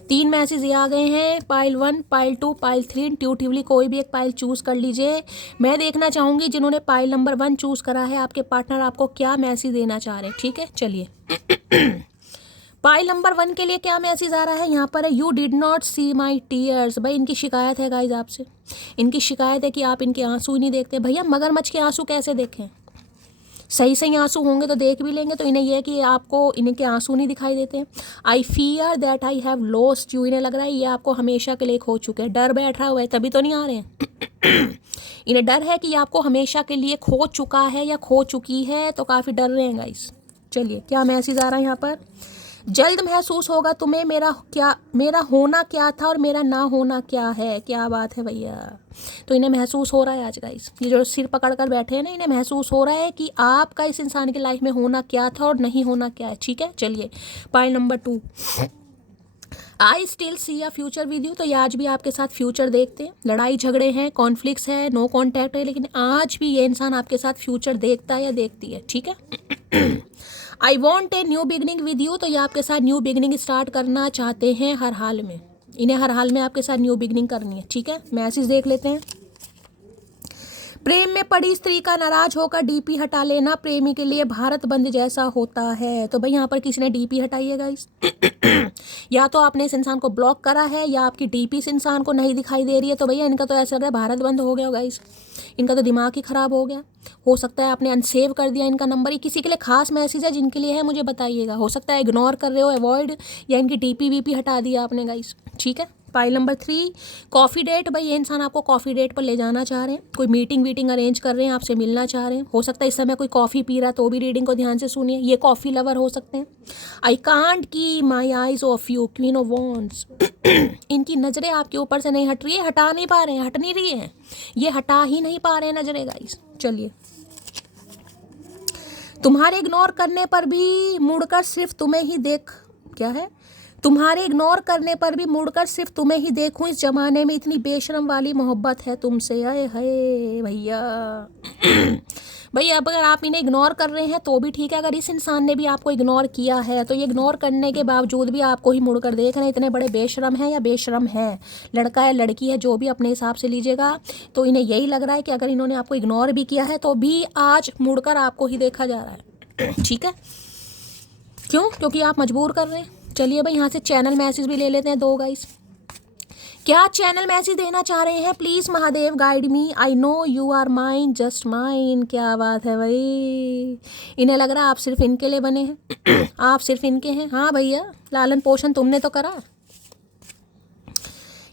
3 मैसेज ये आ गए हैं। Pile 1, pile 2, pile 3। इंट्यूटिवली कोई भी एक पाइल चूज़ कर लीजिए। मैं देखना चाहूँगी जिन्होंने पाइल नंबर 1 चूज़ करा है, आपके पार्टनर आपको क्या मैसेज देना चाह रहे हैं, ठीक है चलिए। पाइल नंबर 1 के लिए क्या मैसेज आ रहा है यहाँ पर है, you did not see my tears. भाई इनकी शिकायत है गाइज आपसे, इनकी शिकायत है कि आप इनके आंसू ही नहीं देखते। भैया मगरमच्छ के आंसू कैसे देखें, सही सही आंसू होंगे तो देख भी लेंगे। तो इन्हें यह है कि आपको इनके आंसू नहीं दिखाई देते हैं। I fear that I have lost you. इन्हें लग रहा है ये आपको हमेशा के लिए खो चुके हैं। डर बैठा हुआ है तभी तो नहीं आ रहे हैं। इन्हें डर है कि ये आपको हमेशा के लिए खो चुका है या खो चुकी है, तो काफ़ी डर रहे हैं गाइस। चलिए क्या मैसेज आ रहा है यहाँ पर, जल्द महसूस होगा तुम्हें मेरा होना क्या था और मेरा ना होना क्या है। क्या बात है भैया, तो इन्हें महसूस हो रहा है आज गाइस, ये जो सिर पकड़ कर बैठे हैं ना, इन्हें महसूस हो रहा है कि आपका इस इंसान की लाइफ में होना क्या था और नहीं होना क्या है, ठीक है चलिए। Pile number 2, I still see a future with you. तो ये आज भी आपके साथ फ्यूचर देखते हैं। लड़ाई झगड़े हैं, कॉन्फ्लिक्ट्स है, नो कॉन्टैक्ट है, लेकिन आज भी ये इंसान आपके साथ फ्यूचर देखता है या देखती है, ठीक है। I want a new beginning with you. तो ये आपके साथ न्यू बिगनिंग स्टार्ट करना चाहते हैं हर हाल में। इन्हें हर हाल में आपके साथ न्यू बिगनिंग करनी है, ठीक है। मैसेज देख लेते हैं। प्रेम में पड़ी स्त्री का नाराज होकर डीपी हटा लेना प्रेमी के लिए भारत बंद जैसा होता है। तो भाई यहाँ पर किसी ने डीपी हटाई है गाइस। या तो आपने इस इंसान को ब्लॉक करा है या आपकी डीपी इस इंसान को नहीं दिखाई दे रही है। तो भैया इनका तो ऐसा लग रहा है भारत बंद हो गया गाइस, इनका तो दिमाग ही खराब हो गया। हो सकता है आपने अनसेव कर दिया इनका नंबर। ये किसी के लिए खास मैसेज है, जिनके लिए है मुझे बताइएगा। हो सकता है इग्नोर कर रहे हो, अवॉइड, या इनकी डीपी वीपी हटा दिया आपने गाइस, ठीक है। Pile number 3, coffee date. भाई ये इंसान आपको कॉफ़ी डेट पर ले जाना चाह रहे हैं, कोई मीटिंग अरेंज कर रहे हैं, आपसे मिलना चाह रहे हैं। हो सकता है इस समय कोई कॉफ़ी पी रहा है, तो भी रीडिंग को ध्यान से सुनिए, ये कॉफ़ी लवर हो सकते हैं। आई कांट की my eyes of you, queen of wands. इनकी नज़रें आपके ऊपर से नहीं हट रही है, हटा नहीं पा रहे हैं, हट नहीं रही हैं, ये हटा ही नहीं पा रहे हैं नज़रें गाइस। चलिए, तुम्हारे इग्नोर करने पर भी मुड़कर सिर्फ तुम्हें ही देख, क्या है, तुम्हारे इग्नोर करने पर भी मुड़कर सिर्फ तुम्हें ही देखूं, इस जमाने में इतनी बेशरम वाली मोहब्बत है तुमसे, आए हाय भैया। भैया अब अगर आप इन्हें इग्नोर कर रहे हैं तो भी ठीक है, अगर इस इंसान ने भी आपको इग्नोर किया है तो ये इग्नोर करने के बावजूद भी आपको ही मुड़कर देख रहे हैं, इतने बड़े बेशरम हैं या बेशरम है, लड़का है लड़की है, जो भी अपने हिसाब से लीजिएगा। तो इन्हें यही लग रहा है कि अगर इन्होंने आपको इग्नोर भी किया है तो भी आज मुड़कर आपको ही देखा जा रहा है। ठीक है, क्यों? क्योंकि आप मजबूर कर रहे हैं। चलिए भाई, यहाँ से चैनल मैसेज भी ले लेते हैं दो गाइस। क्या चैनल मैसेज देना चाह रहे हैं? Please Mahadev guide me, I know you are mine, just mine. क्या बात है भाई, इन्हें लग रहा है आप सिर्फ इनके लिए बने हैं। आप सिर्फ इनके हैं। हाँ भैया, लालन पोषण तुमने तो करा।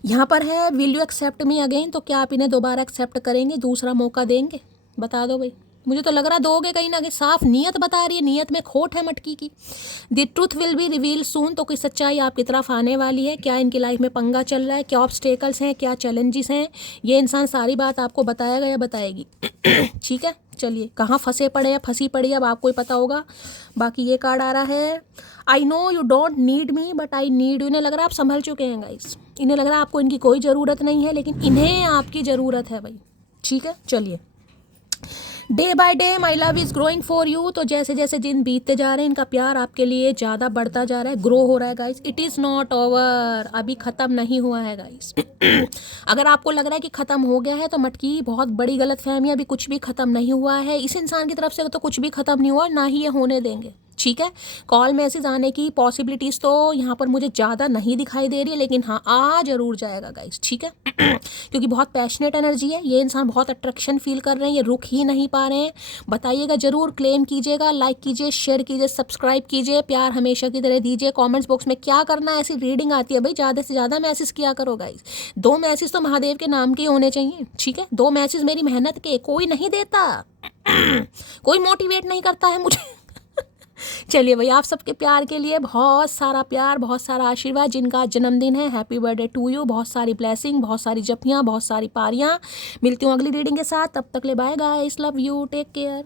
यहाँ पर है will you accept me again, तो क्या आप इन्हें दोबारा एक्सेप्ट करेंगे, दूसरा मौका देंगे? बता दो भाई, मुझे तो लग रहा दोगे कहीं ना कहीं, साफ नियत बता रही है, नियत में खोट है मटकी की। The truth will be reveal soon, तो कोई सच्चाई आपकी तरफ आने वाली है। क्या इनकी लाइफ में पंगा चल रहा है, क्या ऑब्स्टेकल्स हैं, क्या चैलेंजेस हैं, ये इंसान सारी बात आपको बताएगा या बताएगी। ठीक है, चलिए, कहाँ फंसे पड़े या फंसी पड़ी अब आपको ही पता होगा। बाकी ये कार्ड आ रहा है, I know you don't need me but I need you. इन्हें लग रहा है आप संभल चुके हैं गाइस, इन्हें लग रहा है आपको इनकी कोई ज़रूरत नहीं है, लेकिन इन्हें आपकी ज़रूरत है भाई। ठीक है, चलिए, day by day my love is growing for you, तो जैसे जैसे दिन बीतते जा रहे हैं इनका प्यार आपके लिए ज़्यादा बढ़ता जा रहा है, ग्रो हो रहा है guys. It is not over, अभी ख़त्म नहीं हुआ है गाइस। अगर आपको लग रहा है कि ख़त्म हो गया है तो मटकी बहुत बड़ी गलतफहमी, अभी कुछ भी ख़त्म नहीं हुआ है। इस इंसान की तरफ से तो कुछ भी ख़त्म नहीं हुआ, ना ही ये होने देंगे। ठीक है, कॉल मैसेज आने की पॉसिबिलिटीज़ तो यहाँ पर मुझे ज़्यादा नहीं दिखाई दे रही है, लेकिन हाँ आ जरूर जाएगा गाइस। ठीक है, क्योंकि बहुत पैशनेट एनर्जी है, ये इंसान बहुत अट्रैक्शन फील कर रहे हैं, ये रुक ही नहीं पा रहे हैं। बताइएगा ज़रूर, क्लेम कीजिएगा, लाइक कीजिए, शेयर कीजिए, सब्सक्राइब कीजिए, प्यार हमेशा की तरह दीजिए। कॉमेंट्स बॉक्स में क्या करना है, ऐसी रीडिंग आती है भाई, ज़्यादा से ज़्यादा मैसेज किया करो गाइस। 2 मैसेज तो महादेव के नाम के होने चाहिए। ठीक है, 2 मैसेज मेरी मेहनत के, कोई नहीं देता, कोई मोटिवेट नहीं करता है मुझे। चलिए भाई, आप सबके प्यार के लिए बहुत सारा प्यार, बहुत सारा आशीर्वाद। जिनका जन्मदिन है, हैप्पी बर्थडे टू यू। बहुत सारी ब्लेसिंग, बहुत सारी जपियाँ, बहुत सारी पारियाँ। मिलती हूँ अगली रीडिंग के साथ, तब तक ले bye guys, love you, take care.